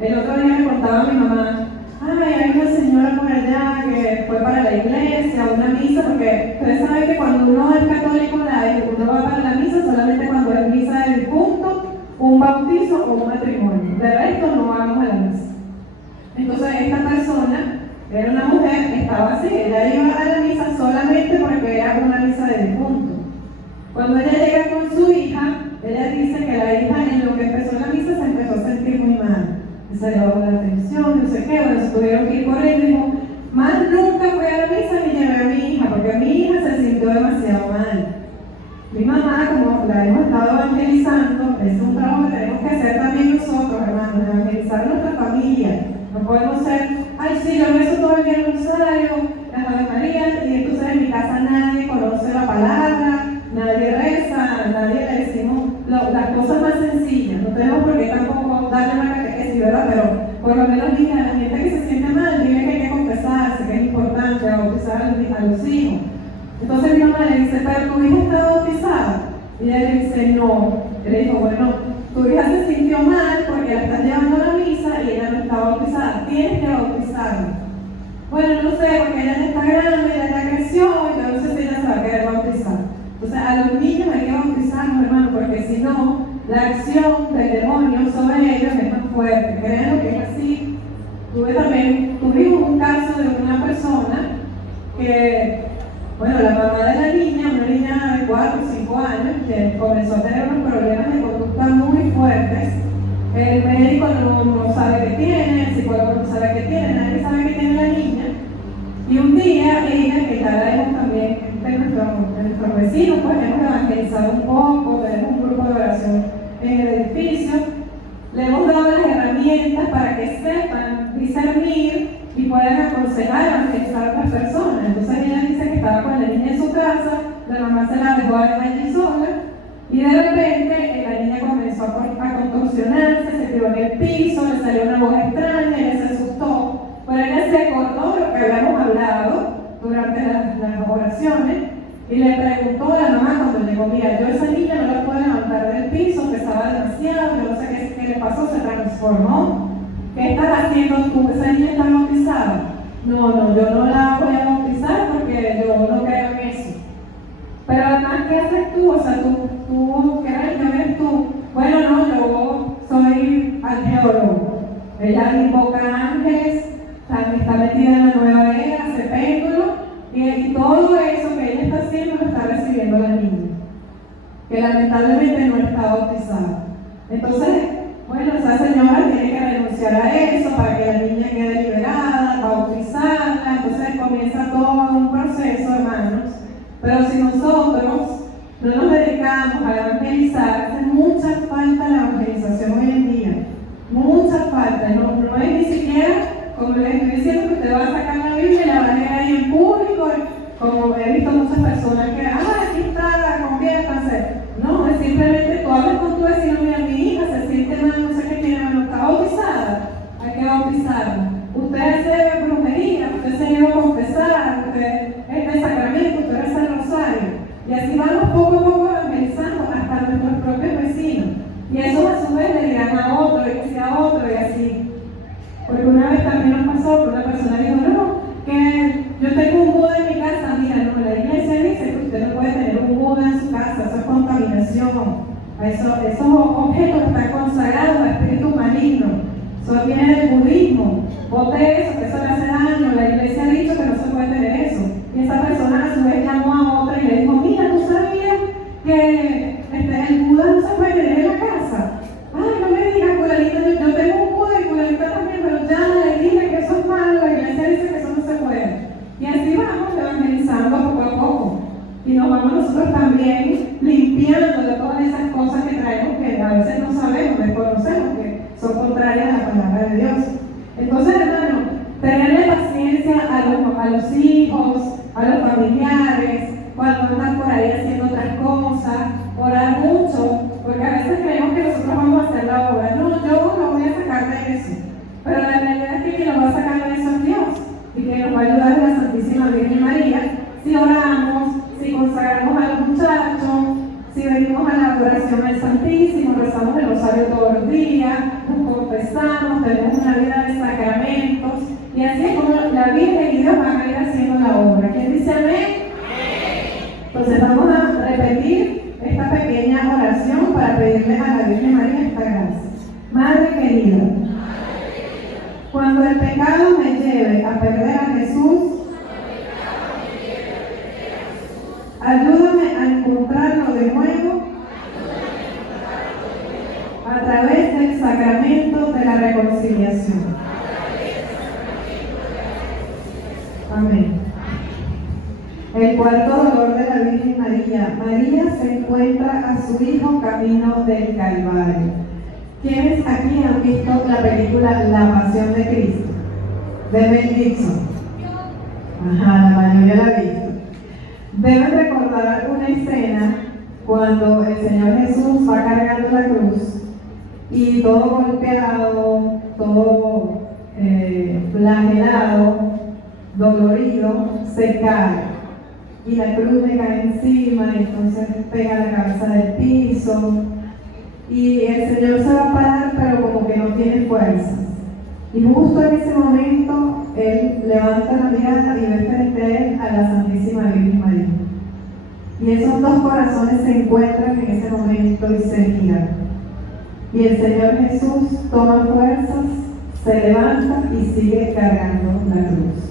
El otro día me contaba mi mamá, ay, hay una señora por allá que fue para la iglesia, una misa, porque ustedes saben que cuando uno es católico, uno va para la misa solamente cuando es misa del difunto, un bautizo o un matrimonio. De resto no vamos a la misa. Entonces esta persona era una mujer que estaba así, ella iba a la misa solamente porque era una misa de difunto. Cuando ella llega con su hija, ella dice que la hija en lo que empezó la misa se empezó a sentir muy mal. Se le bajó la atención, no sé qué, bueno, se tuvieron que ir corriendo y dijo, más nunca fui a la misa ni llevé a mi hija, porque mi hija se sintió demasiado mal. Mi mamá, como la hemos estado evangelizando, es un trabajo que tenemos que hacer también nosotros, hermanos, evangelizar nuestra familia. No podemos ser, ay, sí, yo rezo todo el día el rosario, las Ave María, y entonces en mi casa nadie conoce la palabra, nadie reza, nadie le decimos las cosas más sencillas. No tenemos por qué tampoco darle una catequesis, ¿verdad? Pero por lo menos dije a la gente que se siente mal, dile que hay que confesarse, que es importante bautizar a los hijos. Entonces mi mamá le dice, pero tu hija está bautizada. Y ella le dice, no. Él le dijo, bueno, tu hija se sintió mal porque la estás llevando a la misa y ella no está bautizada. Tienes que bautizarla. Bueno, no sé, porque ella ya está grande, ella ya creció, y yo no sé si ella se va a querer bautizar. Entonces a los niños hay que bautizarlos, hermano, porque si no, la acción del demonio sobre ellos es más fuerte. Créanlo que es así. Tuvimos un caso de una persona que, bueno, la mamá de la niña, una niña de 4 o 5 años, que comenzó a tener unos problemas de conducta muy fuertes. El médico no sabe qué tiene, el psicólogo no sabe qué tiene, nadie sabe qué tiene la niña. Y un día ella, que ya la hemos también de nuestros vecinos, pues hemos evangelizado un poco, tenemos un grupo de oración en el edificio, le hemos dado las herramientas para que sepan discernir y puedan aconsejar, evangelizar a otras personas. Entonces ella dice que estaba con la niña en su casa, la mamá se la dejó allí sola, y de repente la niña comenzó a contorsionarse, se tiró en el piso, le salió una voz extraña, ella se asustó, pero ella se acordó de lo que habíamos hablado durante las oraciones y le preguntó a la mamá cuando llegó, mira, yo esa niña no la puedo levantar del piso, pesaba demasiado, yo no sé qué le pasó, se transformó. ¿Qué estás haciendo tú? ¿Esa niña está bautizada? No, yo no la voy a bautizar porque yo no creo en eso. Pero además, ¿qué haces tú? O sea, tú ¿qué eres tú? Bueno, no, yo soy arqueólogo. Ella invoca ángeles, está metida en la nueva era, hace péndulo, y todo eso que ella está haciendo lo está recibiendo la niña, que lamentablemente no está bautizada. Entonces, bueno, esa señora tiene que renunciar a eso para que la niña quede liberada, bautizarla. Entonces comienza todo un proceso, hermanos. Pero si nosotros no nos dedicamos a evangelizar, hace mucha falta la evangelización hoy en día. Mucha falta. No es ni siquiera, como les estoy diciendo, que usted va a sacar la Biblia y la va a leer ahí en público, como he visto muchas personas que, aquí está, conviértanse. No, es simplemente tú hablas con tu vecino, mira, mi hija se siente mal, no sé qué tiene, no está bautizada, hay que bautizarla. Usted hace brujería, usted se lleva a confesar, usted es de sacramento, usted reza el rosario. Y así vamos poco a poco evangelizando hasta nuestros propios vecinos. Y eso a su vez le dirán a otro, y que a otro, y así. Porque una vez también nos pasó que una persona dijo, no, que yo tengo un Buda en mi casa. Mira, no, la iglesia dice que usted no puede tener un Buda en su casa, eso es contaminación. Esos objetos están consagrados a espíritus malignos. Eso viene del budismo. Bote eso, que eso le hace daño. La iglesia ha dicho que no se puede tener eso. Y esa persona a su vez llamó a otra y le dijo, mira, ¿tú sabías que el Buda no se puede tener en la casa? Ay, no me digas, fulanita, yo tengo un Buda y fulanita también, pero ya le dije que eso es malo, la iglesia dice que eso no se puede. Y así vamos evangelizando poco a poco. Y nos vamos nosotros también limpiando de todas esas cosas que traemos que a veces no sabemos, desconocemos, que son contrarias a la palabra de Dios. Entonces, hermano, tenerle paciencia a los hijos, a los familiares, cuando andan por ahí haciendo otras cosas, orar mucho, porque a veces creemos que nosotros vamos a hacer la obra. No, yo no voy a sacar de eso. Pero la realidad es que quien nos va a sacar de eso es Dios, y que nos va a ayudar la Santísima Virgen María si oramos, si consagramos a los muchachos, si venimos a la adoración al Santísimo, rezamos el rosario todos los días, nos confesamos, tenemos una vida de sacramentos, y así es como la Virgen y Dios van a ir haciendo la obra. ¿Quién dice amén? Entonces vamos a repetir esta pequeña oración para pedirle a la Virgen María esta gracia. Madre querida, cuando el pecado me lleve a perder a Jesús, ayúdame a encontrarlo de nuevo a través del sacramento de la reconciliación. Amén. El cuarto dolor de la Virgen María. María. María se encuentra a su hijo camino del Calvario. ¿Quiénes aquí han visto la película La Pasión de Cristo? De Mel Gibson. Ajá, la mayoría la ha visto. Deben recordar una escena cuando el Señor Jesús va cargando la cruz y todo golpeado, todo flagelado, dolorido, se cae. Y la cruz le cae encima y entonces pega la cabeza del piso. Y el Señor se va a parar, pero como que no tiene fuerzas. Y justo en ese momento, Él levanta la mirada y ve frente a Él a la Santísima Virgen María. Y esos dos corazones se encuentran en ese momento y se miran. Y el Señor Jesús toma fuerzas, se levanta y sigue cargando la cruz.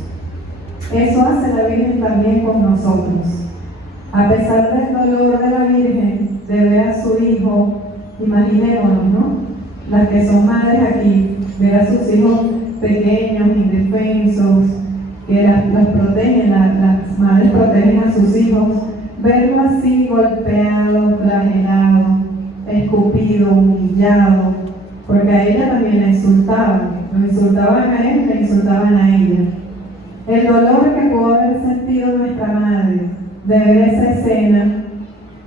Eso hace la Virgen también con nosotros. A pesar del dolor de la Virgen de ver a su hijo, imaginémonos, ¿no? Las que son madres aquí, ver a sus hijos pequeños, indefensos, que las protegen, las madres protegen a sus hijos, verlo así golpeado, flagelado, escupido, humillado, porque a ella también la insultaban, lo insultaban a él y le insultaban a ella. El dolor que pudo haber sentido nuestra madre de ver esa escena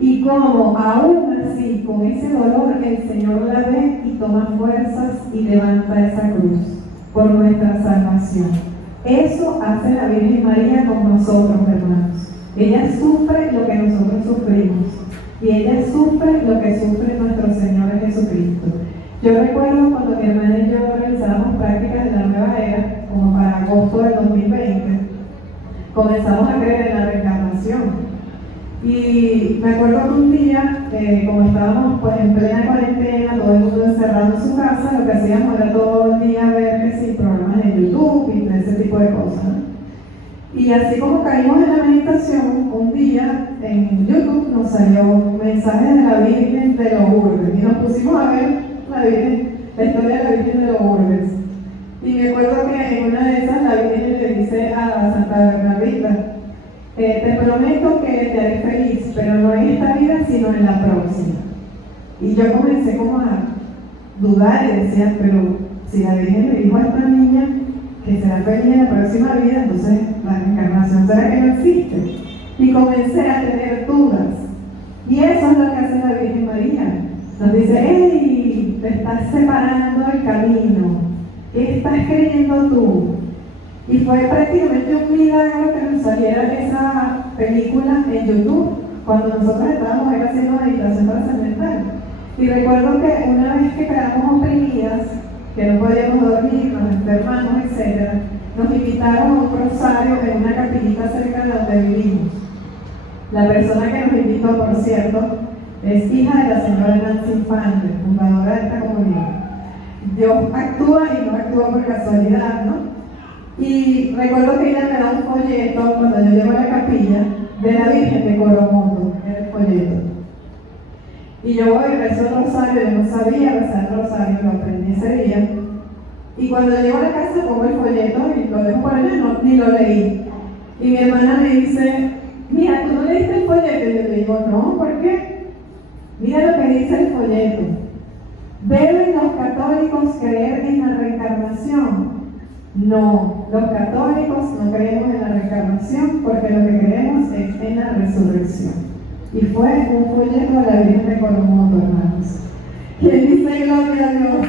y cómo aún así, con ese dolor, el Señor la ve y toma fuerzas y levanta esa cruz por nuestra salvación. Eso hace la Virgen María con nosotros, hermanos. Ella sufre lo que nosotros sufrimos y ella sufre lo que sufre nuestro Señor Jesucristo. Yo recuerdo cuando mi hermana y yo realizábamos prácticas de la nueva era, como para agosto del 2020, comenzamos a creer en la reencarnación. Y me acuerdo que un día, como estábamos pues, en plena cuarentena, todo el mundo encerrado en su casa, lo que hacíamos era todo el día ver que sí, programas de YouTube y ese tipo de cosas. Y así como caímos en la meditación, un día en YouTube nos salió mensajes de la Virgen de Lourdes y nos pusimos a ver la historia de la Virgen de Lourdes. Y me acuerdo que en una de esas la Virgen le dice a Santa Bernardita: te prometo que te haré feliz, pero no en esta vida, sino en la próxima. Y yo comencé como a dudar y decía, pero si la Virgen le dijo a esta niña que será feliz en la próxima vida, entonces la reencarnación será que no existe. Y comencé a tener dudas. Y eso es lo que hace la Virgen María. Nos dice, hey, te estás separando del camino. ¿Qué estás creyendo tú? Y fue prácticamente un milagro que nos saliera esa película en YouTube cuando nosotros estábamos haciendo meditación trascendental. Y recuerdo que una vez que quedamos oprimidas, que no podíamos dormir, nos enfermamos, etc., nos invitaron a un rosario en una capillita cerca de donde vivimos. La persona que nos invitó, por cierto, es hija de la señora Nancy Infante, fundadora de esta comunidad. Dios actúa y no actúa por casualidad, ¿no? Y recuerdo que ella me da un folleto cuando yo llego a la capilla de la Virgen de Coromondo, era el folleto. Y yo voy y rezo el rosario, yo no sabía rezar el rosario, lo aprendí ese día. Y cuando llego a la casa pongo el folleto y lo dejo por allá, ni lo leí. Y mi hermana me dice, mira, ¿tú no leíste el folleto? Y yo le digo, no, ¿por qué? Mira lo que dice el folleto. ¿Deben los católicos creer en la reencarnación? No, los católicos no creemos en la reencarnación porque lo que creemos es en la resurrección. Y fue un folleto de la Virgen de Coromondo, hermanos. ¿Quién dice gloria a Dios?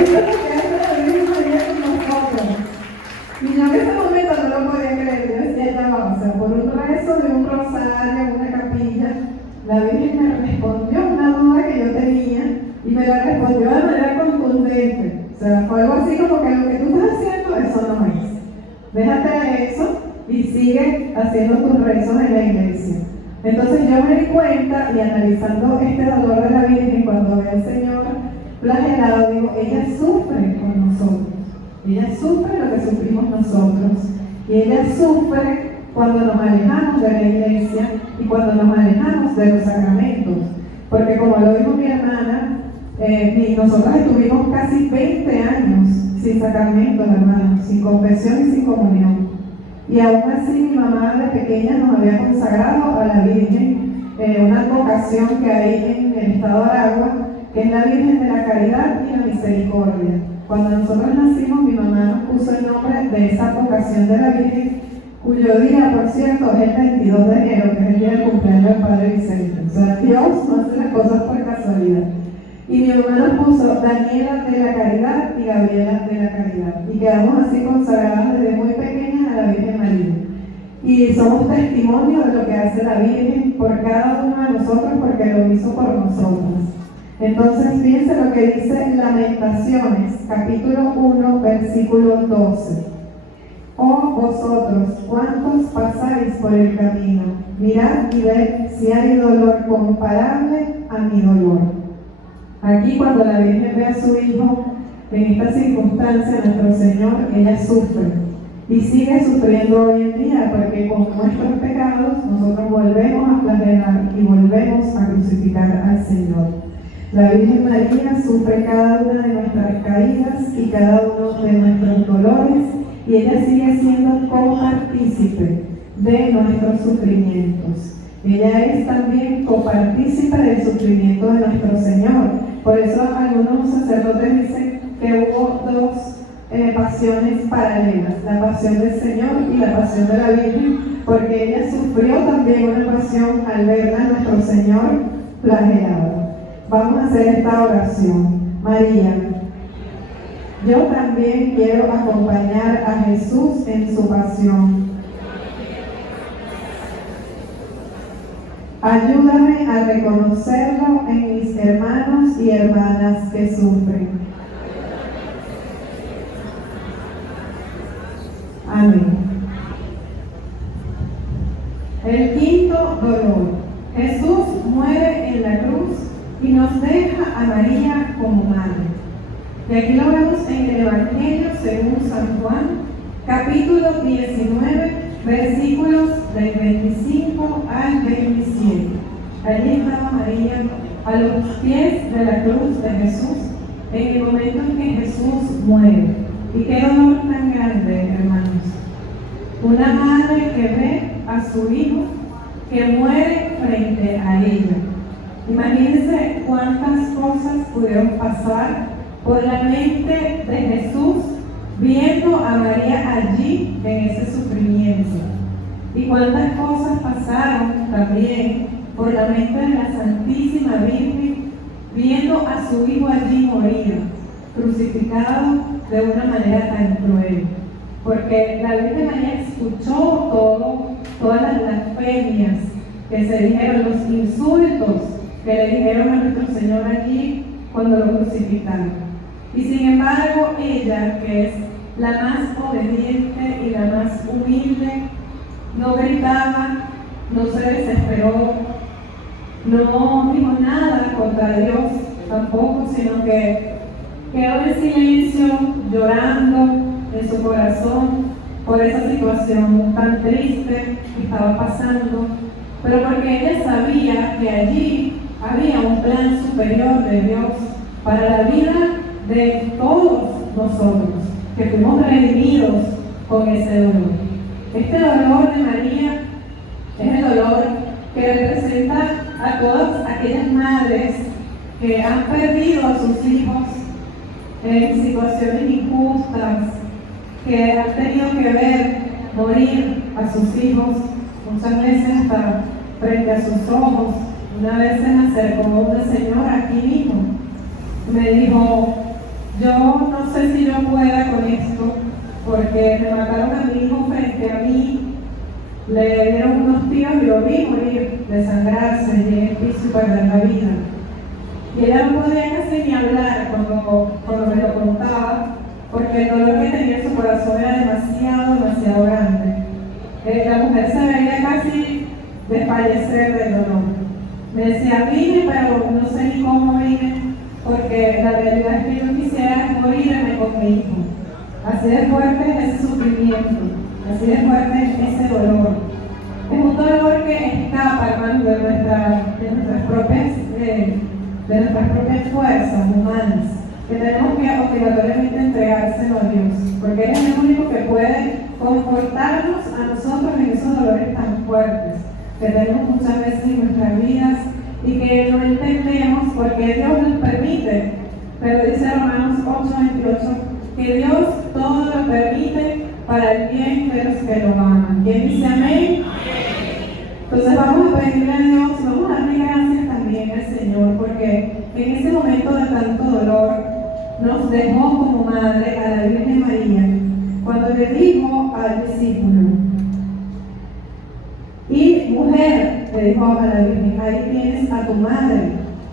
Eso es lo que hace la Virgen María con nosotros. Y yo en ese momento no lo podía creer. Yo decía, ya va, o sea, por un rezo de un rosario, una capilla, la Virgen me respondió una duda que yo tenía y me la respondió de manera contundente. O sea, fue algo así como que lo que tú estás haciendo, eso no es. Déjate de eso y sigue haciendo tus rezos en la iglesia. Entonces yo me di cuenta y analizando este dolor de la Virgen, cuando ve al Señor flagelado, digo, ella sufre con nosotros. Ella sufre lo que sufrimos nosotros. Y ella sufre cuando nos alejamos de la iglesia y cuando nos alejamos de los sacramentos. Porque como lo dijo mi hermana, nosotros estuvimos casi 20 años sin sacramentos, hermanos, sin confesión y sin comunión. Y aún así mi mamá de pequeña nos había consagrado a la Virgen, una advocación que hay en el estado de Aragua, que es la Virgen de la Caridad y la Misericordia. Cuando nosotros nacimos, mi mamá nos puso el nombre de esa advocación de la Virgen, cuyo día, por cierto, es el 22 de enero, que es el día del cumpleaños del Padre Vicente. O sea, Dios no hace las cosas por casualidad. Y mi mamá nos puso Daniela de la Caridad y Gabriela de la Caridad. Y quedamos así consagradas desde muy pequeñas a la Virgen María. Y somos testimonio de lo que hace la Virgen por cada uno de nosotros, porque lo hizo por nosotros. Entonces, fíjense lo que dice Lamentaciones, capítulo 1, versículo 12. Oh vosotros, ¿cuántos pasáis por el camino? Mirad y ved si hay dolor comparable a mi dolor. Aquí, cuando la Virgen ve a su Hijo en esta circunstancia, nuestro Señor, ella sufre y sigue sufriendo hoy en día, porque con nuestros pecados nosotros volvemos a flagelar y volvemos a crucificar al Señor. La Virgen María sufre cada una de nuestras caídas y cada uno de nuestros dolores, y ella sigue siendo copartícipe de nuestros sufrimientos. Ella es también copartícipe del sufrimiento de nuestro Señor. Por eso algunos sacerdotes dicen que hubo dos pasiones paralelas, la pasión del Señor y la pasión de la Virgen, porque ella sufrió también una pasión al ver a nuestro Señor flagelado. Vamos a hacer esta oración. María, yo también quiero acompañar a Jesús en su pasión. Ayúdame a reconocerlo en mis hermanos y hermanas que sufren. Amén. El quinto dolor. Jesús muere en la cruz y nos deja a María como madre. Y aquí lo vemos en el Evangelio según San Juan, capítulo 19, versículos del 25 al 27. Allí estaba María a los pies de la cruz de Jesús en el momento en que Jesús muere. Y qué dolor tan grande, hermanos. Una madre que ve a su hijo que muere frente a ella. Imagínense cuántas cosas pudieron pasar por la mente de Jesús viendo a María allí en ese sufrimiento. Y cuántas cosas pasaron también por la mente de la Santísima Virgen viendo a su hijo allí morir, crucificado de una manera tan cruel. Porque la Virgen María escuchó todas las blasfemias que se dijeron, los insultos que le dijeron a nuestro Señor allí cuando lo crucificaron. Y sin embargo, ella, que es la más obediente y la más humilde, no gritaba, no se desesperó, no dijo nada contra Dios tampoco, sino que quedó en silencio, llorando en su corazón por esa situación tan triste que estaba pasando, pero porque ella sabía que allí había un plan superior de Dios para la vida de todos nosotros, que fuimos redimidos con ese dolor. Este dolor de María es el dolor que representa a todas aquellas madres que han perdido a sus hijos en situaciones injustas, que han tenido que ver morir a sus hijos, muchas veces hasta frente a sus ojos. Una vez se me acercó una señora aquí mismo, me dijo, yo no sé si yo pueda con esto, porque me mataron a mi hijo frente a mí, le dieron unos tiros y lo vi morir, desangrarse y en el piso y perder la vida. Y ella no podía casi ni hablar cuando me lo contaba, porque el dolor que tenía en su corazón era demasiado grande. La mujer se veía casi desfallecer del dolor. Me decía, vine, pero no sé ni cómo vine, porque la realidad es que yo quisiera morirme con mi hijo. Así de fuerte es ese sufrimiento, así de fuerte es ese dolor. Es un dolor que escapa, hermano, de nuestras propias fuerzas humanas, que tenemos que obligatoriamente entregárselo a Dios, porque Él es el único que puede confortar exhortarnos a nosotros en esos dolores tan fuertes que tenemos muchas veces en nuestras vidas y que no entendemos por qué Dios nos permite. Pero dice Romanos 8:28 que Dios todo lo permite para el bien de los que lo aman. ¿Quién dice amén? Entonces vamos a pedirle a Dios y vamos a darle gracias también al Señor porque en ese momento de tanto dolor nos dejó como madre a la Virgen María cuando le dijo al discípulo: y mujer, le dijo a la Virgen, ahí tienes a tu madre.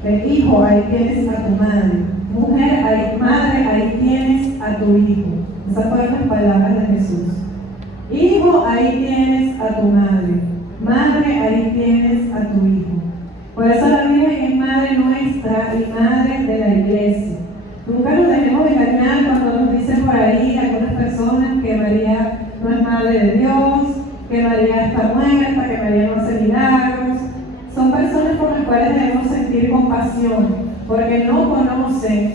El hijo, ahí tienes a tu madre. Mujer, ahí, madre, ahí tienes a tu hijo. Esas fueron las palabras de Jesús. Hijo, ahí tienes a tu madre. Madre, ahí tienes a tu hijo. Por eso la Virgen es madre nuestra y madre de la iglesia. Nunca nos dejemos engañar cuando nos dicen por ahí algunas personas que María no es madre de Dios, que María está muerta, que María no hace milagros. Son personas por las cuales debemos sentir compasión, porque no conocen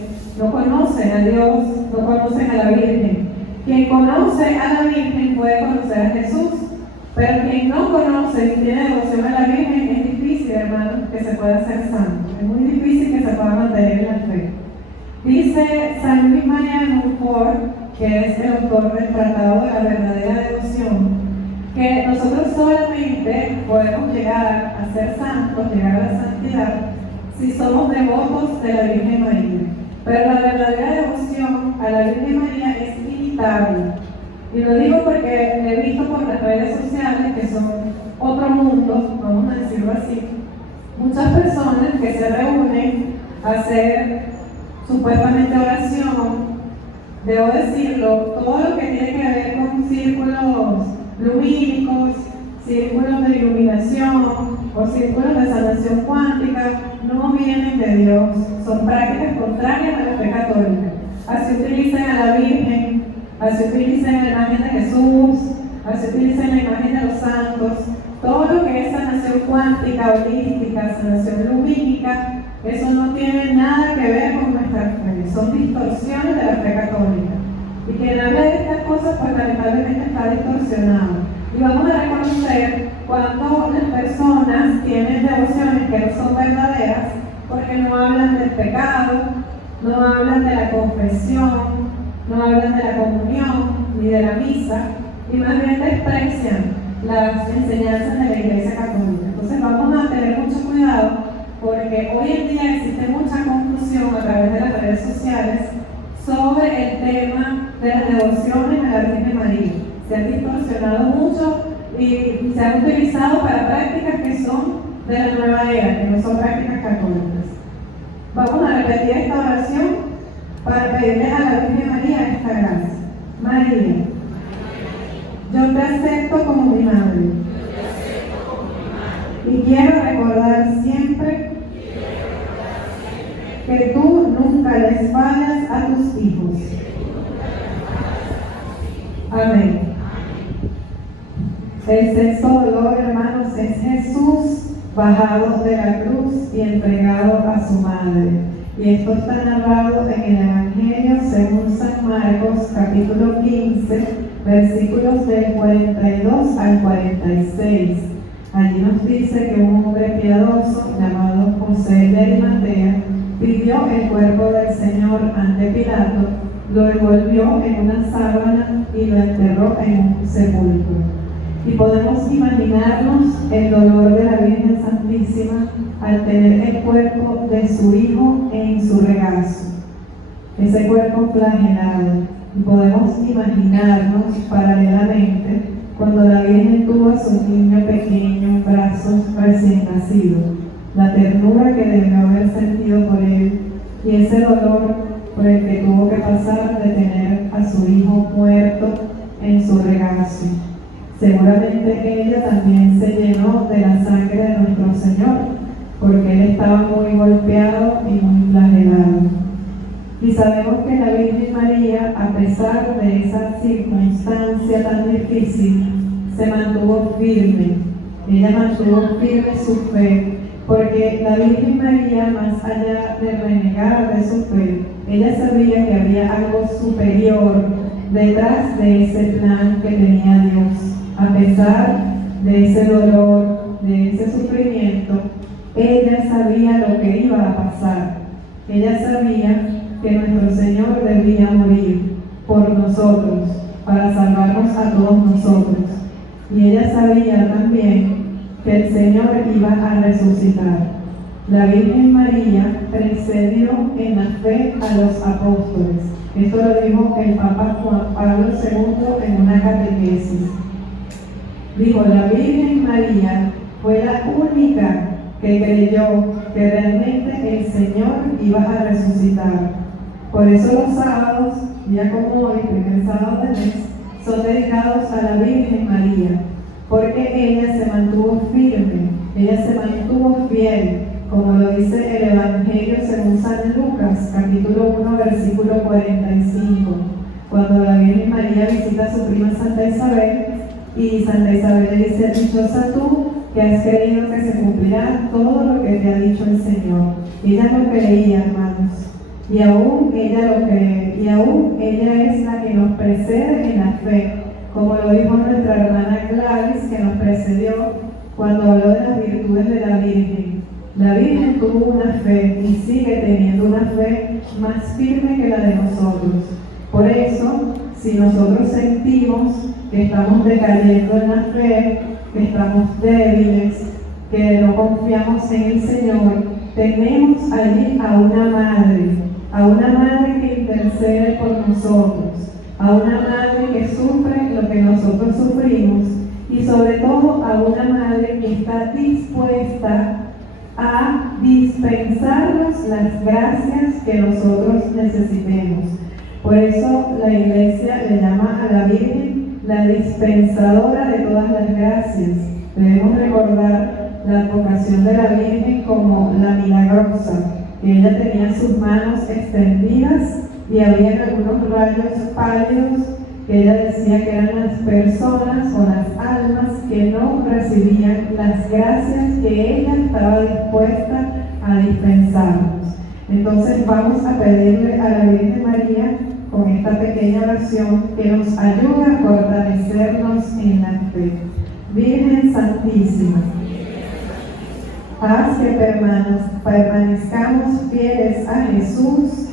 a Dios, no conocen a la Virgen. Quien conoce a la Virgen puede conocer a Jesús, pero quien no conoce ni tiene devoción a la Virgen es difícil, hermano, que se pueda ser santo. Es muy difícil que se pueda mantener en la fe. Dice San Luis María Montfort, que es el autor del Tratado de la Verdadera Devoción, que nosotros solamente podemos llegar a ser santos, llegar a la santidad, si somos devotos de la Virgen María. Pero la verdadera devoción a la Virgen María es inevitable. Y lo digo porque he visto por las redes sociales, que son otro mundo, vamos a decirlo así, muchas personas que se reúnen a hacer supuestamente oración, debo decirlo, todo lo que tiene que ver con círculos lumínicos, círculos de iluminación o círculos de sanación cuántica, no vienen de Dios, son prácticas contrarias a la fe católica. Así utilizan a la Virgen, así utilizan la imagen de Jesús, así utilizan la imagen de los santos, todo lo que es sanación cuántica, holística, sanación lumínica, eso no tiene nada que ver con nuestra fe, son distorsiones de la fe católica. Y quien habla de estas cosas, pues lamentablemente está distorsionado. Y vamos a reconocer cuando las personas tienen devociones que no son verdaderas, porque no hablan del pecado, no hablan de la confesión, no hablan de la comunión ni de la misa, y más bien desprecian las enseñanzas de la Iglesia Católica. Entonces vamos a tener mucho cuidado, porque hoy en día existe mucha confusión a través de las redes sociales sobre el tema de las devociones a la Virgen María. Se han distorsionado mucho y se han utilizado para prácticas que son de la nueva era, que no son prácticas católicas. Vamos a repetir esta oración para pedirle a la Virgen María esta gracia. María, yo te acepto como mi madre y quiero recordar siempre que tú nunca les fallas a tus hijos. Amén. El sexto dolor, hermanos, es Jesús bajado de la cruz y entregado a su madre. Y esto está narrado en el Evangelio según San Marcos, capítulo 15, versículos del 42 al 46. Allí nos dice que un hombre piadoso llamado José de Arimatea pidió el cuerpo del Señor ante Pilato, lo envolvió en una sábana y lo enterró en un sepulcro. Y podemos imaginarnos el dolor de la Virgen Santísima al tener el cuerpo de su hijo en su regazo, ese cuerpo flagelado. Y podemos imaginarnos paralelamente cuando la Virgen tuvo a su niño pequeño en brazos recién nacido, la ternura que debió haber sentido por él y ese dolor por el que tuvo que pasar de tener a su hijo muerto en su regazo. Seguramente ella también se llenó de la sangre de nuestro Señor, porque él estaba muy golpeado y muy flagelado. Y sabemos que la Virgen María, a pesar de esa circunstancia tan difícil, se mantuvo firme. Ella mantuvo firme su fe, porque la Virgen María, más allá de renegar de su fe, ella sabía que había algo superior, detrás de ese plan que tenía Dios. A pesar de ese dolor, de ese sufrimiento, ella sabía lo que iba a pasar. Ella sabía que nuestro Señor debía morir por nosotros, para salvarnos a todos nosotros. Y ella sabía también que el Señor iba a resucitar. La Virgen María precedió en la fe a los apóstoles. Esto lo dijo el Papa Juan Pablo II en una catequesis. Dijo, la Virgen María fue la única que creyó que realmente el Señor iba a resucitar. Por eso los sábados, día como hoy, primer sábado del mes, son dedicados a la Virgen María, porque ella se mantuvo firme, ella se mantuvo fiel, como lo dice el Evangelio según San Lucas, capítulo 1, versículo 45, cuando la Virgen María visita a su prima Santa Isabel, y Santa Isabel le dice, dichosa tú, que has creído que se cumplirá todo lo que te ha dicho el Señor. Ella lo creía, hermanos, y aún ella es la que nos precede en la fe, como lo dijo nuestra hermana Gladys, que nos precedió cuando habló de las virtudes de la Virgen. La Virgen tuvo una fe y sigue teniendo una fe más firme que la de nosotros. Por eso, si nosotros sentimos que estamos decayendo en la fe, que estamos débiles, que no confiamos en el Señor, tenemos allí a una madre que intercede por nosotros, a una madre que sufre lo que nosotros sufrimos y sobre todo a una madre que está dispuesta a dispensarnos las gracias que nosotros necesitemos. Por eso la Iglesia le llama a la Virgen la dispensadora de todas las gracias. Debemos recordar la advocación de la Virgen como la milagrosa, que ella tenía sus manos extendidas y había algunos rayos pálidos que ella decía que eran las personas o las almas que no recibían las gracias que ella estaba dispuesta a dispensarnos. Entonces vamos a pedirle a la Virgen María con esta pequeña oración que nos ayude a fortalecernos en la fe. Virgen Santísima, haz que permanezcamos fieles a Jesús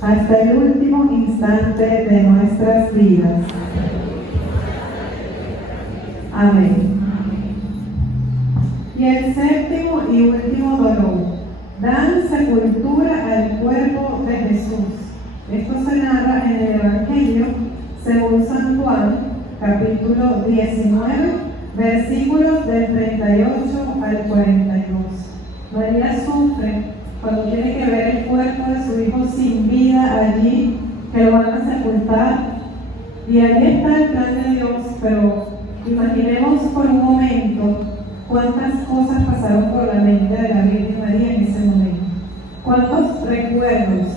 hasta el último instante de nuestras vidas. Amén. Y el séptimo y último dolor. Dan sepultura al cuerpo de Jesús. Esto se narra en el Evangelio según San Juan, capítulo 19, versículos del 38 al 42. María sufre cuando tiene que ver el cuerpo de su hijo sin vida allí, que lo van a sepultar. Y allí está el plan de Dios, pero imaginemos por un momento cuántas cosas pasaron por la mente de la Virgen María en ese momento. Cuántos recuerdos.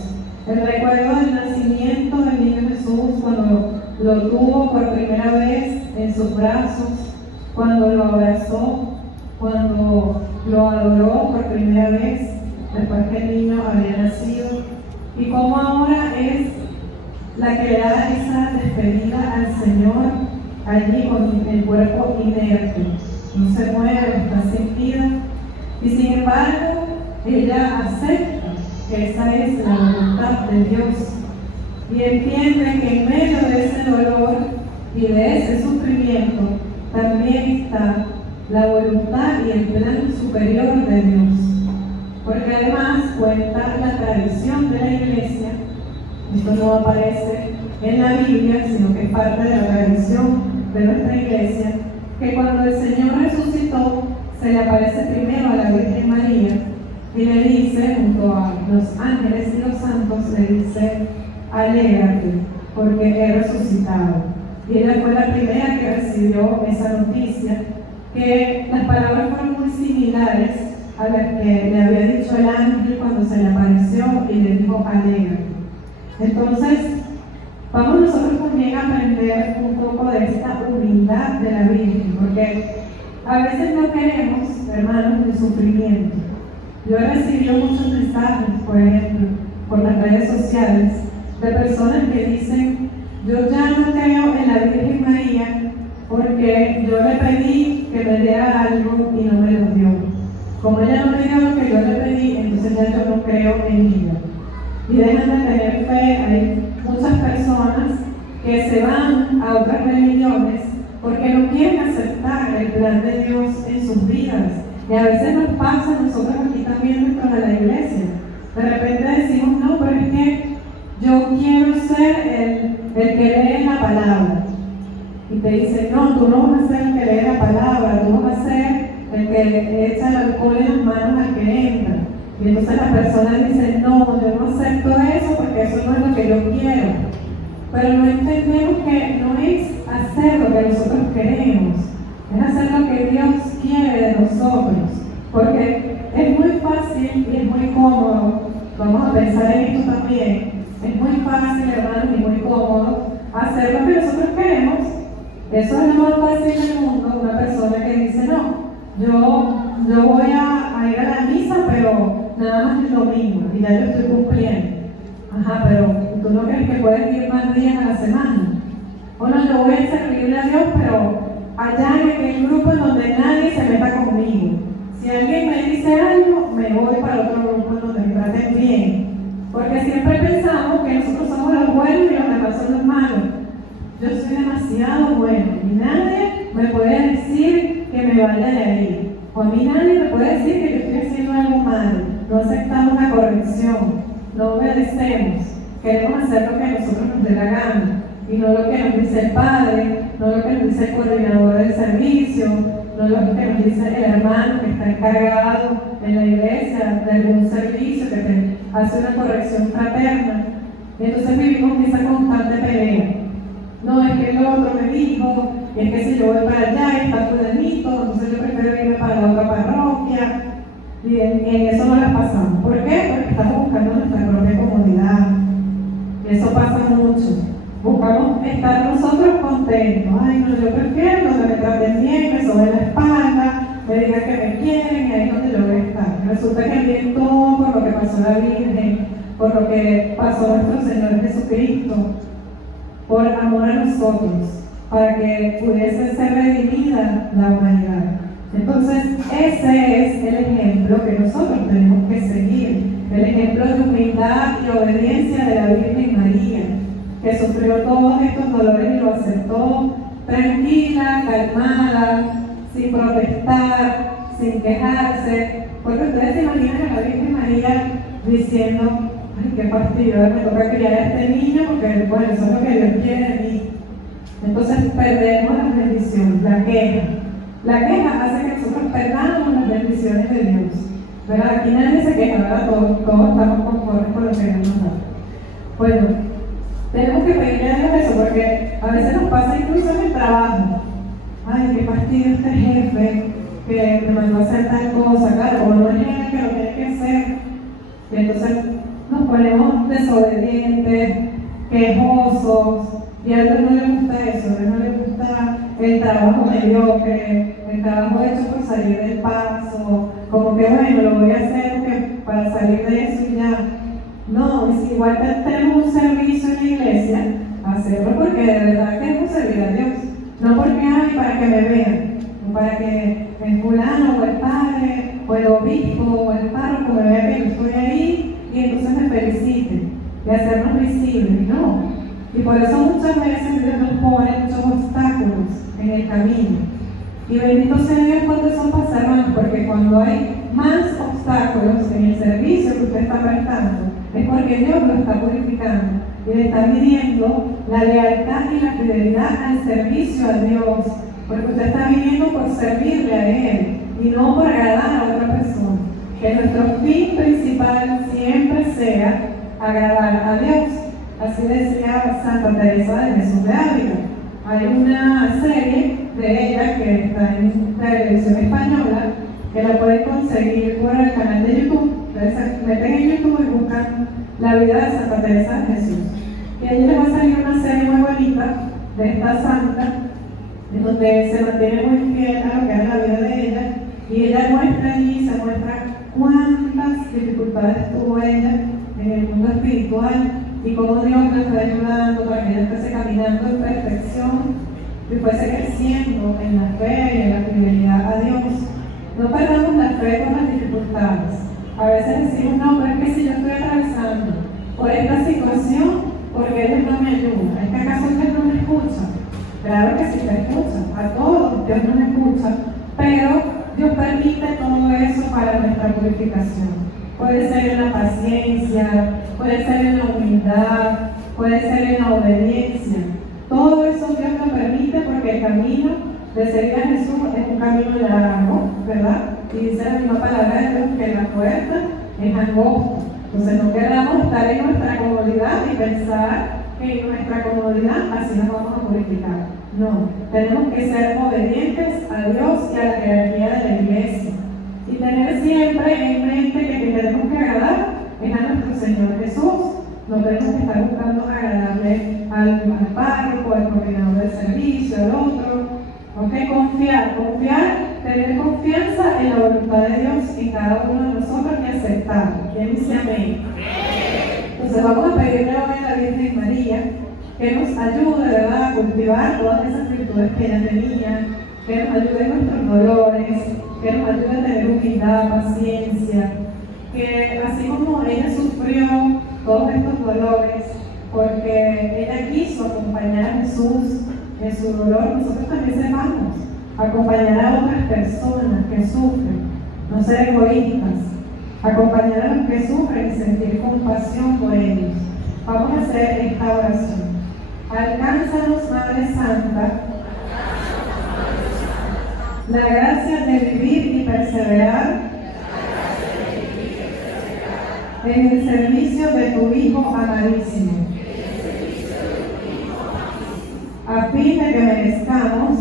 El recuerdo del nacimiento del niño Jesús, cuando lo tuvo por primera vez en sus brazos, cuando lo abrazó, cuando lo adoró por primera vez, después que el niño había nacido, y cómo ahora es la que le da esa despedida al Señor allí con el cuerpo inerte. No se mueve, está sin vida, y sin embargo ella acepta que esa es la voluntad de Dios y entiende que en medio de ese dolor y de ese sufrimiento también está la voluntad y el plan superior de Dios, porque además cuenta la tradición de la Iglesia. Esto no aparece en la Biblia, sino que es parte de la tradición de nuestra Iglesia, que cuando el Señor resucitó, se le aparece primero a la Virgen María y le dice, junto a los ángeles y los santos, le dice, alégrate, porque he resucitado. Y ella fue la primera que recibió esa noticia, que las palabras fueron muy similares a las que le había dicho el ángel cuando se le apareció y le dijo, alégrate. Entonces, vamos nosotros también a aprender un poco de esta humildad de la Virgen, porque a veces no queremos, hermanos, el sufrimiento. Yo he recibido muchos mensajes, por ejemplo, por las redes sociales, de personas que dicen, yo ya no creo en la Virgen María porque yo le pedí que me diera algo y no me lo dio. Como ella no me dio lo que yo le pedí, entonces ya yo no creo en ella. Y dejan de tener fe. Hay muchas personas que se van a otras religiones porque no quieren aceptar el plan de Dios en sus vidas. Y a veces nos pasa a nosotros aquí también dentro de la iglesia. De repente decimos, no, pero es que yo quiero ser el que lee la palabra. Y te dice, no, tú no vas a ser el que lee la palabra, tú vas a ser el que echa el alcohol en las manos al que entra. Y entonces la persona dice, no, yo no acepto eso porque eso no es lo que yo quiero. Pero no entendemos que no es hacer lo que nosotros queremos, es hacer lo que Dios quiere de nosotros. Porque es muy fácil y es muy cómodo, vamos a pensar en esto también, es muy fácil, hermanos, y muy cómodo hacer lo que nosotros queremos. Eso es lo más fácil del mundo, una persona que dice, no, yo voy a ir a la misa, pero nada más el domingo, y ya yo estoy cumpliendo. Ajá, pero tú no crees que puedes ir más días a la semana. Bueno, yo voy a servirle a Dios, pero allá en aquel grupo en donde nadie se meta conmigo. Si alguien me dice algo, me voy para otro grupo en donde me traten bien. Porque siempre pensamos que nosotros somos los buenos y los demás son los malos. Yo soy demasiado bueno y nadie me puede decir que me vaya de ahí. O a mí nadie me puede decir que yo estoy haciendo algo malo. No aceptamos la corrección, no obedecemos. Queremos hacer lo que a nosotros nos dé la gana y no lo que nos dice el padre, no lo que nos dice el coordinador del servicio, no lo que nos dice el hermano que está encargado en la iglesia de algún servicio que te hace una corrección fraterna. Y entonces vivimos esa constante pelea. No, es que el otro me dijo, y es que si yo voy para allá y está fulanito, entonces yo prefiero irme para la otra parroquia. Y en eso no la pasamos. ¿Por qué? Porque estamos buscando nuestra propia comodidad. Y eso pasa mucho. Buscamos estar nosotros contentos. Ay, no, yo prefiero donde me traten bien, me soben la espalda, me digan que me quieren, y ahí es donde yo voy a estar. Resulta que bien todo por lo que pasó la Virgen, por lo que pasó nuestro Señor Jesucristo, por amor a nosotros, para que pudiese ser redimida la humanidad. Entonces, ese es el ejemplo que nosotros tenemos que seguir, el ejemplo de humildad y obediencia de la Virgen María, que sufrió todos estos dolores y lo aceptó tranquila, calmada, sin protestar, sin quejarse. Porque ustedes se imaginan a la Virgen María diciendo, ay, qué fastidio, me toca criar a este niño porque, bueno, eso es lo que Dios quiere de mí. Entonces perdemos las bendiciones, la queja. La queja hace que nosotros perdamos las bendiciones de Dios. ¿Verdad? Aquí nadie se queja, ¿verdad? Todos estamos conformes con lo que Dios nos da. Bueno, tenemos que pedirle a Dios eso porque a veces nos pasa incluso en el trabajo. Ay, qué fastidio este jefe que me mandó a hacer tal cosa. Claro, como no es él que lo tiene que hacer. Y entonces nos ponemos desobedientes, quejosos. Y a Dios no le gusta eso, a Dios no le gusta el trabajo mediocre, el trabajo hecho por salir del paso, como que bueno, lo voy a hacer porque para salir de eso y ya. No, si igual tenemos un servicio en la iglesia, hacerlo porque de verdad queremos servir a Dios. No porque hay para que me vean, o para que el fulano o el padre, o el obispo, o el párroco me vea que yo estoy ahí y entonces me feliciten, y hacernos visibles, no. Y por eso muchas veces Dios nos pone muchos obstáculos en el camino. Y bendito sea Dios cuando eso pasa, hermanos, porque cuando hay más obstáculos en el servicio que usted está prestando, es porque Dios lo está purificando y le está midiendo la lealtad y la fidelidad al servicio a Dios, porque usted está viniendo por servirle a Él y no por agradar a otra persona. Que nuestro fin principal siempre sea agradar a Dios. Así decía Santa Teresa de Jesús de Ávila. Hay una serie de ella que está en televisión española que la pueden conseguir por el canal de YouTube. Ustedes meten en YouTube y buscan la vida de Santa Teresa de Jesús. Y allí les va a salir una serie muy bonita de esta santa, en donde se mantiene muy fiel a lo que era la vida de ella. Y ella muestra allí, se muestra cuántas dificultades tuvo ella en el mundo espiritual, y cómo Dios le fue ayudando para que ella fuese caminando en perfección y fuese creciendo en la fe y en la fidelidad a Dios. No perdamos la fe con las dificultades. A veces decimos, no, pero es que si yo estoy atravesando por esta situación, porque Dios no me ayuda. ¿Es que acaso Dios no me escucha? Claro que sí te escucha, a todos Dios nos escucha, pero Dios permite todo eso para nuestra purificación. Puede ser en la paciencia, puede ser en la humildad, puede ser en la obediencia. Todo eso Dios lo permite porque el camino de seguir a Jesús es un camino largo, ¿verdad? Y dice la misma palabra de Dios que la puerta es angosta. Entonces no queramos estar en nuestra comodidad y pensar que en nuestra comodidad así nos vamos a purificar. No, tenemos que ser obedientes a Dios y a la jerarquía de la iglesia. Y tener siempre en mente que quien tenemos que agradar es a nuestro Señor Jesús. No tenemos que estar buscando agradarle al párroco, al coordinador del servicio, al otro. Ok, confiar, tener confianza en la voluntad de Dios en cada uno de nosotros y aceptar. ¿Quién dice amén? Entonces vamos a pedirle hoy a la Virgen María que nos ayude, ¿verdad?, a cultivar todas esas virtudes que ella tenía, que nos ayude en nuestros dolores, que nos ayude a tener humildad, paciencia, que así como ella sufrió todos estos dolores, porque ella quiso acompañar a Jesús en su dolor, nosotros también sepamos acompañar a otras personas que sufren, no ser egoístas, acompañar a los que sufren y sentir compasión por ellos. Vamos a hacer esta oración. Alcánzanos, Madre Santa, la gracia de vivir y perseverar en el servicio de tu Hijo amadísimo, a fin de que merezcamos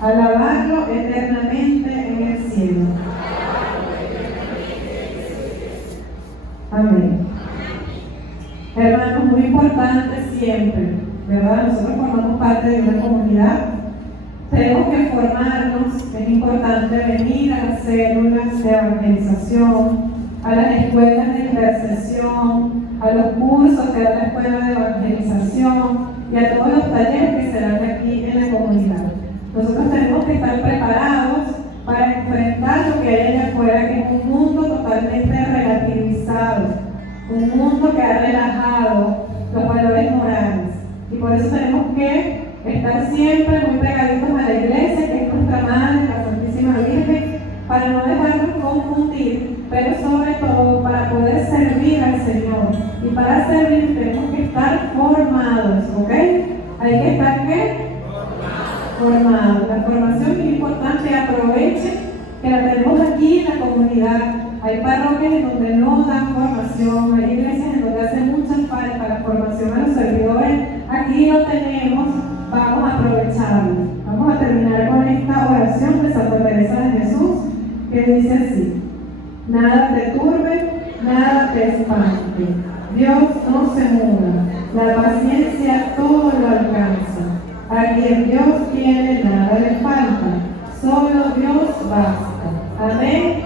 alabarlo eternamente en el cielo. Amén. Hermanos, muy importante siempre, ¿verdad? Nosotros formamos parte de una comunidad, tenemos que formarnos, es importante venir a las células de evangelización, a las escuelas de intercesión, a los cursos que da la escuela de evangelización y a todos los talleres que se dan aquí en la comunidad. Nosotros tenemos que estar preparados para enfrentar lo que hay allá afuera, que es un mundo totalmente relativizado, un mundo que ha relajado los valores morales. Y por eso tenemos que estar siempre muy pegaditos a la iglesia, que es nuestra madre, la Santísima Virgen, para no dejarnos confundir, pero sobre todo para poder servir al Señor. Y para servir tenemos que estar formados, ¿ok? Hay que estar, ¿qué? Formados. La formación es importante, aprovechen que la tenemos aquí en la comunidad. Hay parroquias en donde no dan formación, hay iglesias en donde hace mucha falta la formación a los servidores. Aquí lo tenemos, vamos a aprovecharlo. Vamos a terminar con esta oración de Santa Teresa de Jesús, que dice así: nada te turbe, nada te espante. Dios no se muda, la paciencia todo lo alcanza. A quien Dios quiere nada le falta, solo Dios basta. Amén.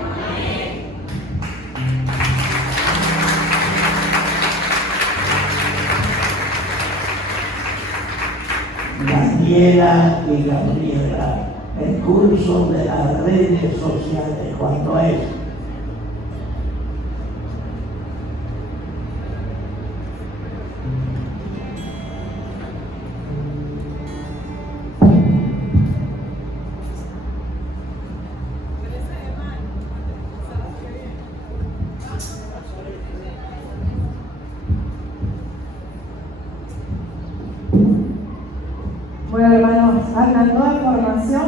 Daniela y Gabriela, el curso de las redes sociales, ¿cuánto es? Bueno, hermanos, hablando de formación,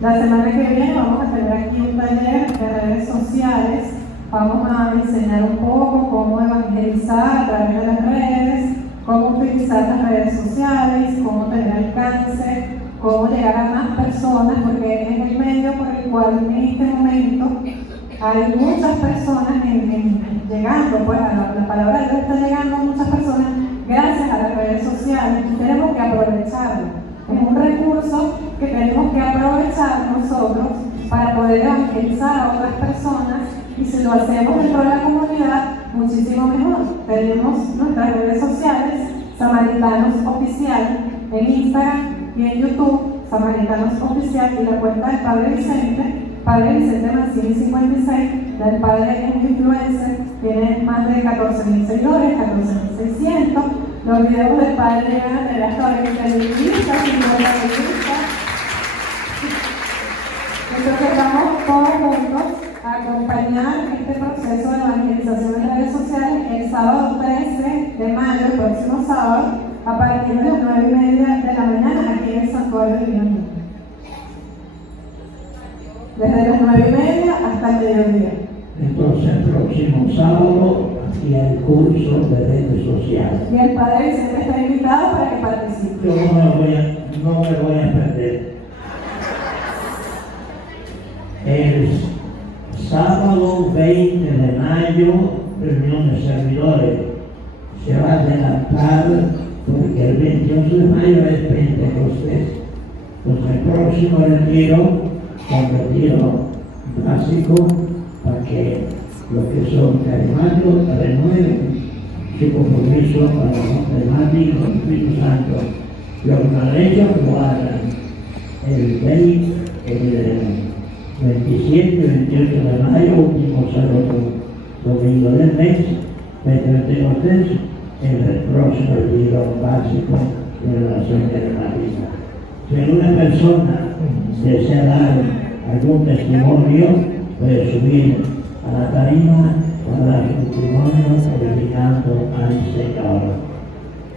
la semana que viene vamos a tener aquí un taller de redes sociales. Vamos a enseñar un poco cómo evangelizar a través de las redes, cómo utilizar las redes sociales, cómo tener alcance, cómo llegar a más personas, porque es el medio por el cual en este momento hay muchas personas llegando, pues la palabra de Dios está llegando a muchas personas gracias a las redes sociales y tenemos que aprovecharlo. Es un recurso que tenemos que aprovechar nosotros para poder evangelizar a otras personas, y si lo hacemos dentro de la comunidad, muchísimo mejor. Tenemos nuestras redes sociales, Samaritanos Oficial, en Instagram y en YouTube, Samaritanos Oficial, y la cuenta del Padre Vicente Mancini 56, del Padre es un influencer, tiene más de 14.000 seguidores, 14.600. Los videos del Padre llegan a tener hasta 20.000 vistas, 50.000 vistas. Entonces vamos todos juntos a acompañar este proceso de evangelización en redes sociales el sábado 13 de mayo, el próximo sábado, a partir de las 9:30 de la mañana aquí en el Santuario de Dios. Desde las 9:30 hasta el mediodía. Entonces el próximo sábado hacía el curso de redes sociales. Y el Padre Vicente está invitado para que participe. Yo no me voy a perder. El sábado 20 de mayo, reunión de servidores. Se va a adelantar porque el 28 de mayo es Pentecostés. Entonces el próximo retiro, un retiro básico para que los que son carismáticos renueven su compromiso para los carismáticos con el Espíritu Santo. Los que no han hecho lo hagan el 27 y 28 de mayo, último sábado domingo del mes, Pentecostés, en el próximo retiro básico de la nación carismática. Si alguna persona desea dar algún testimonio, puede subir a la tarima para dar su testimonio, glorificando al Señor.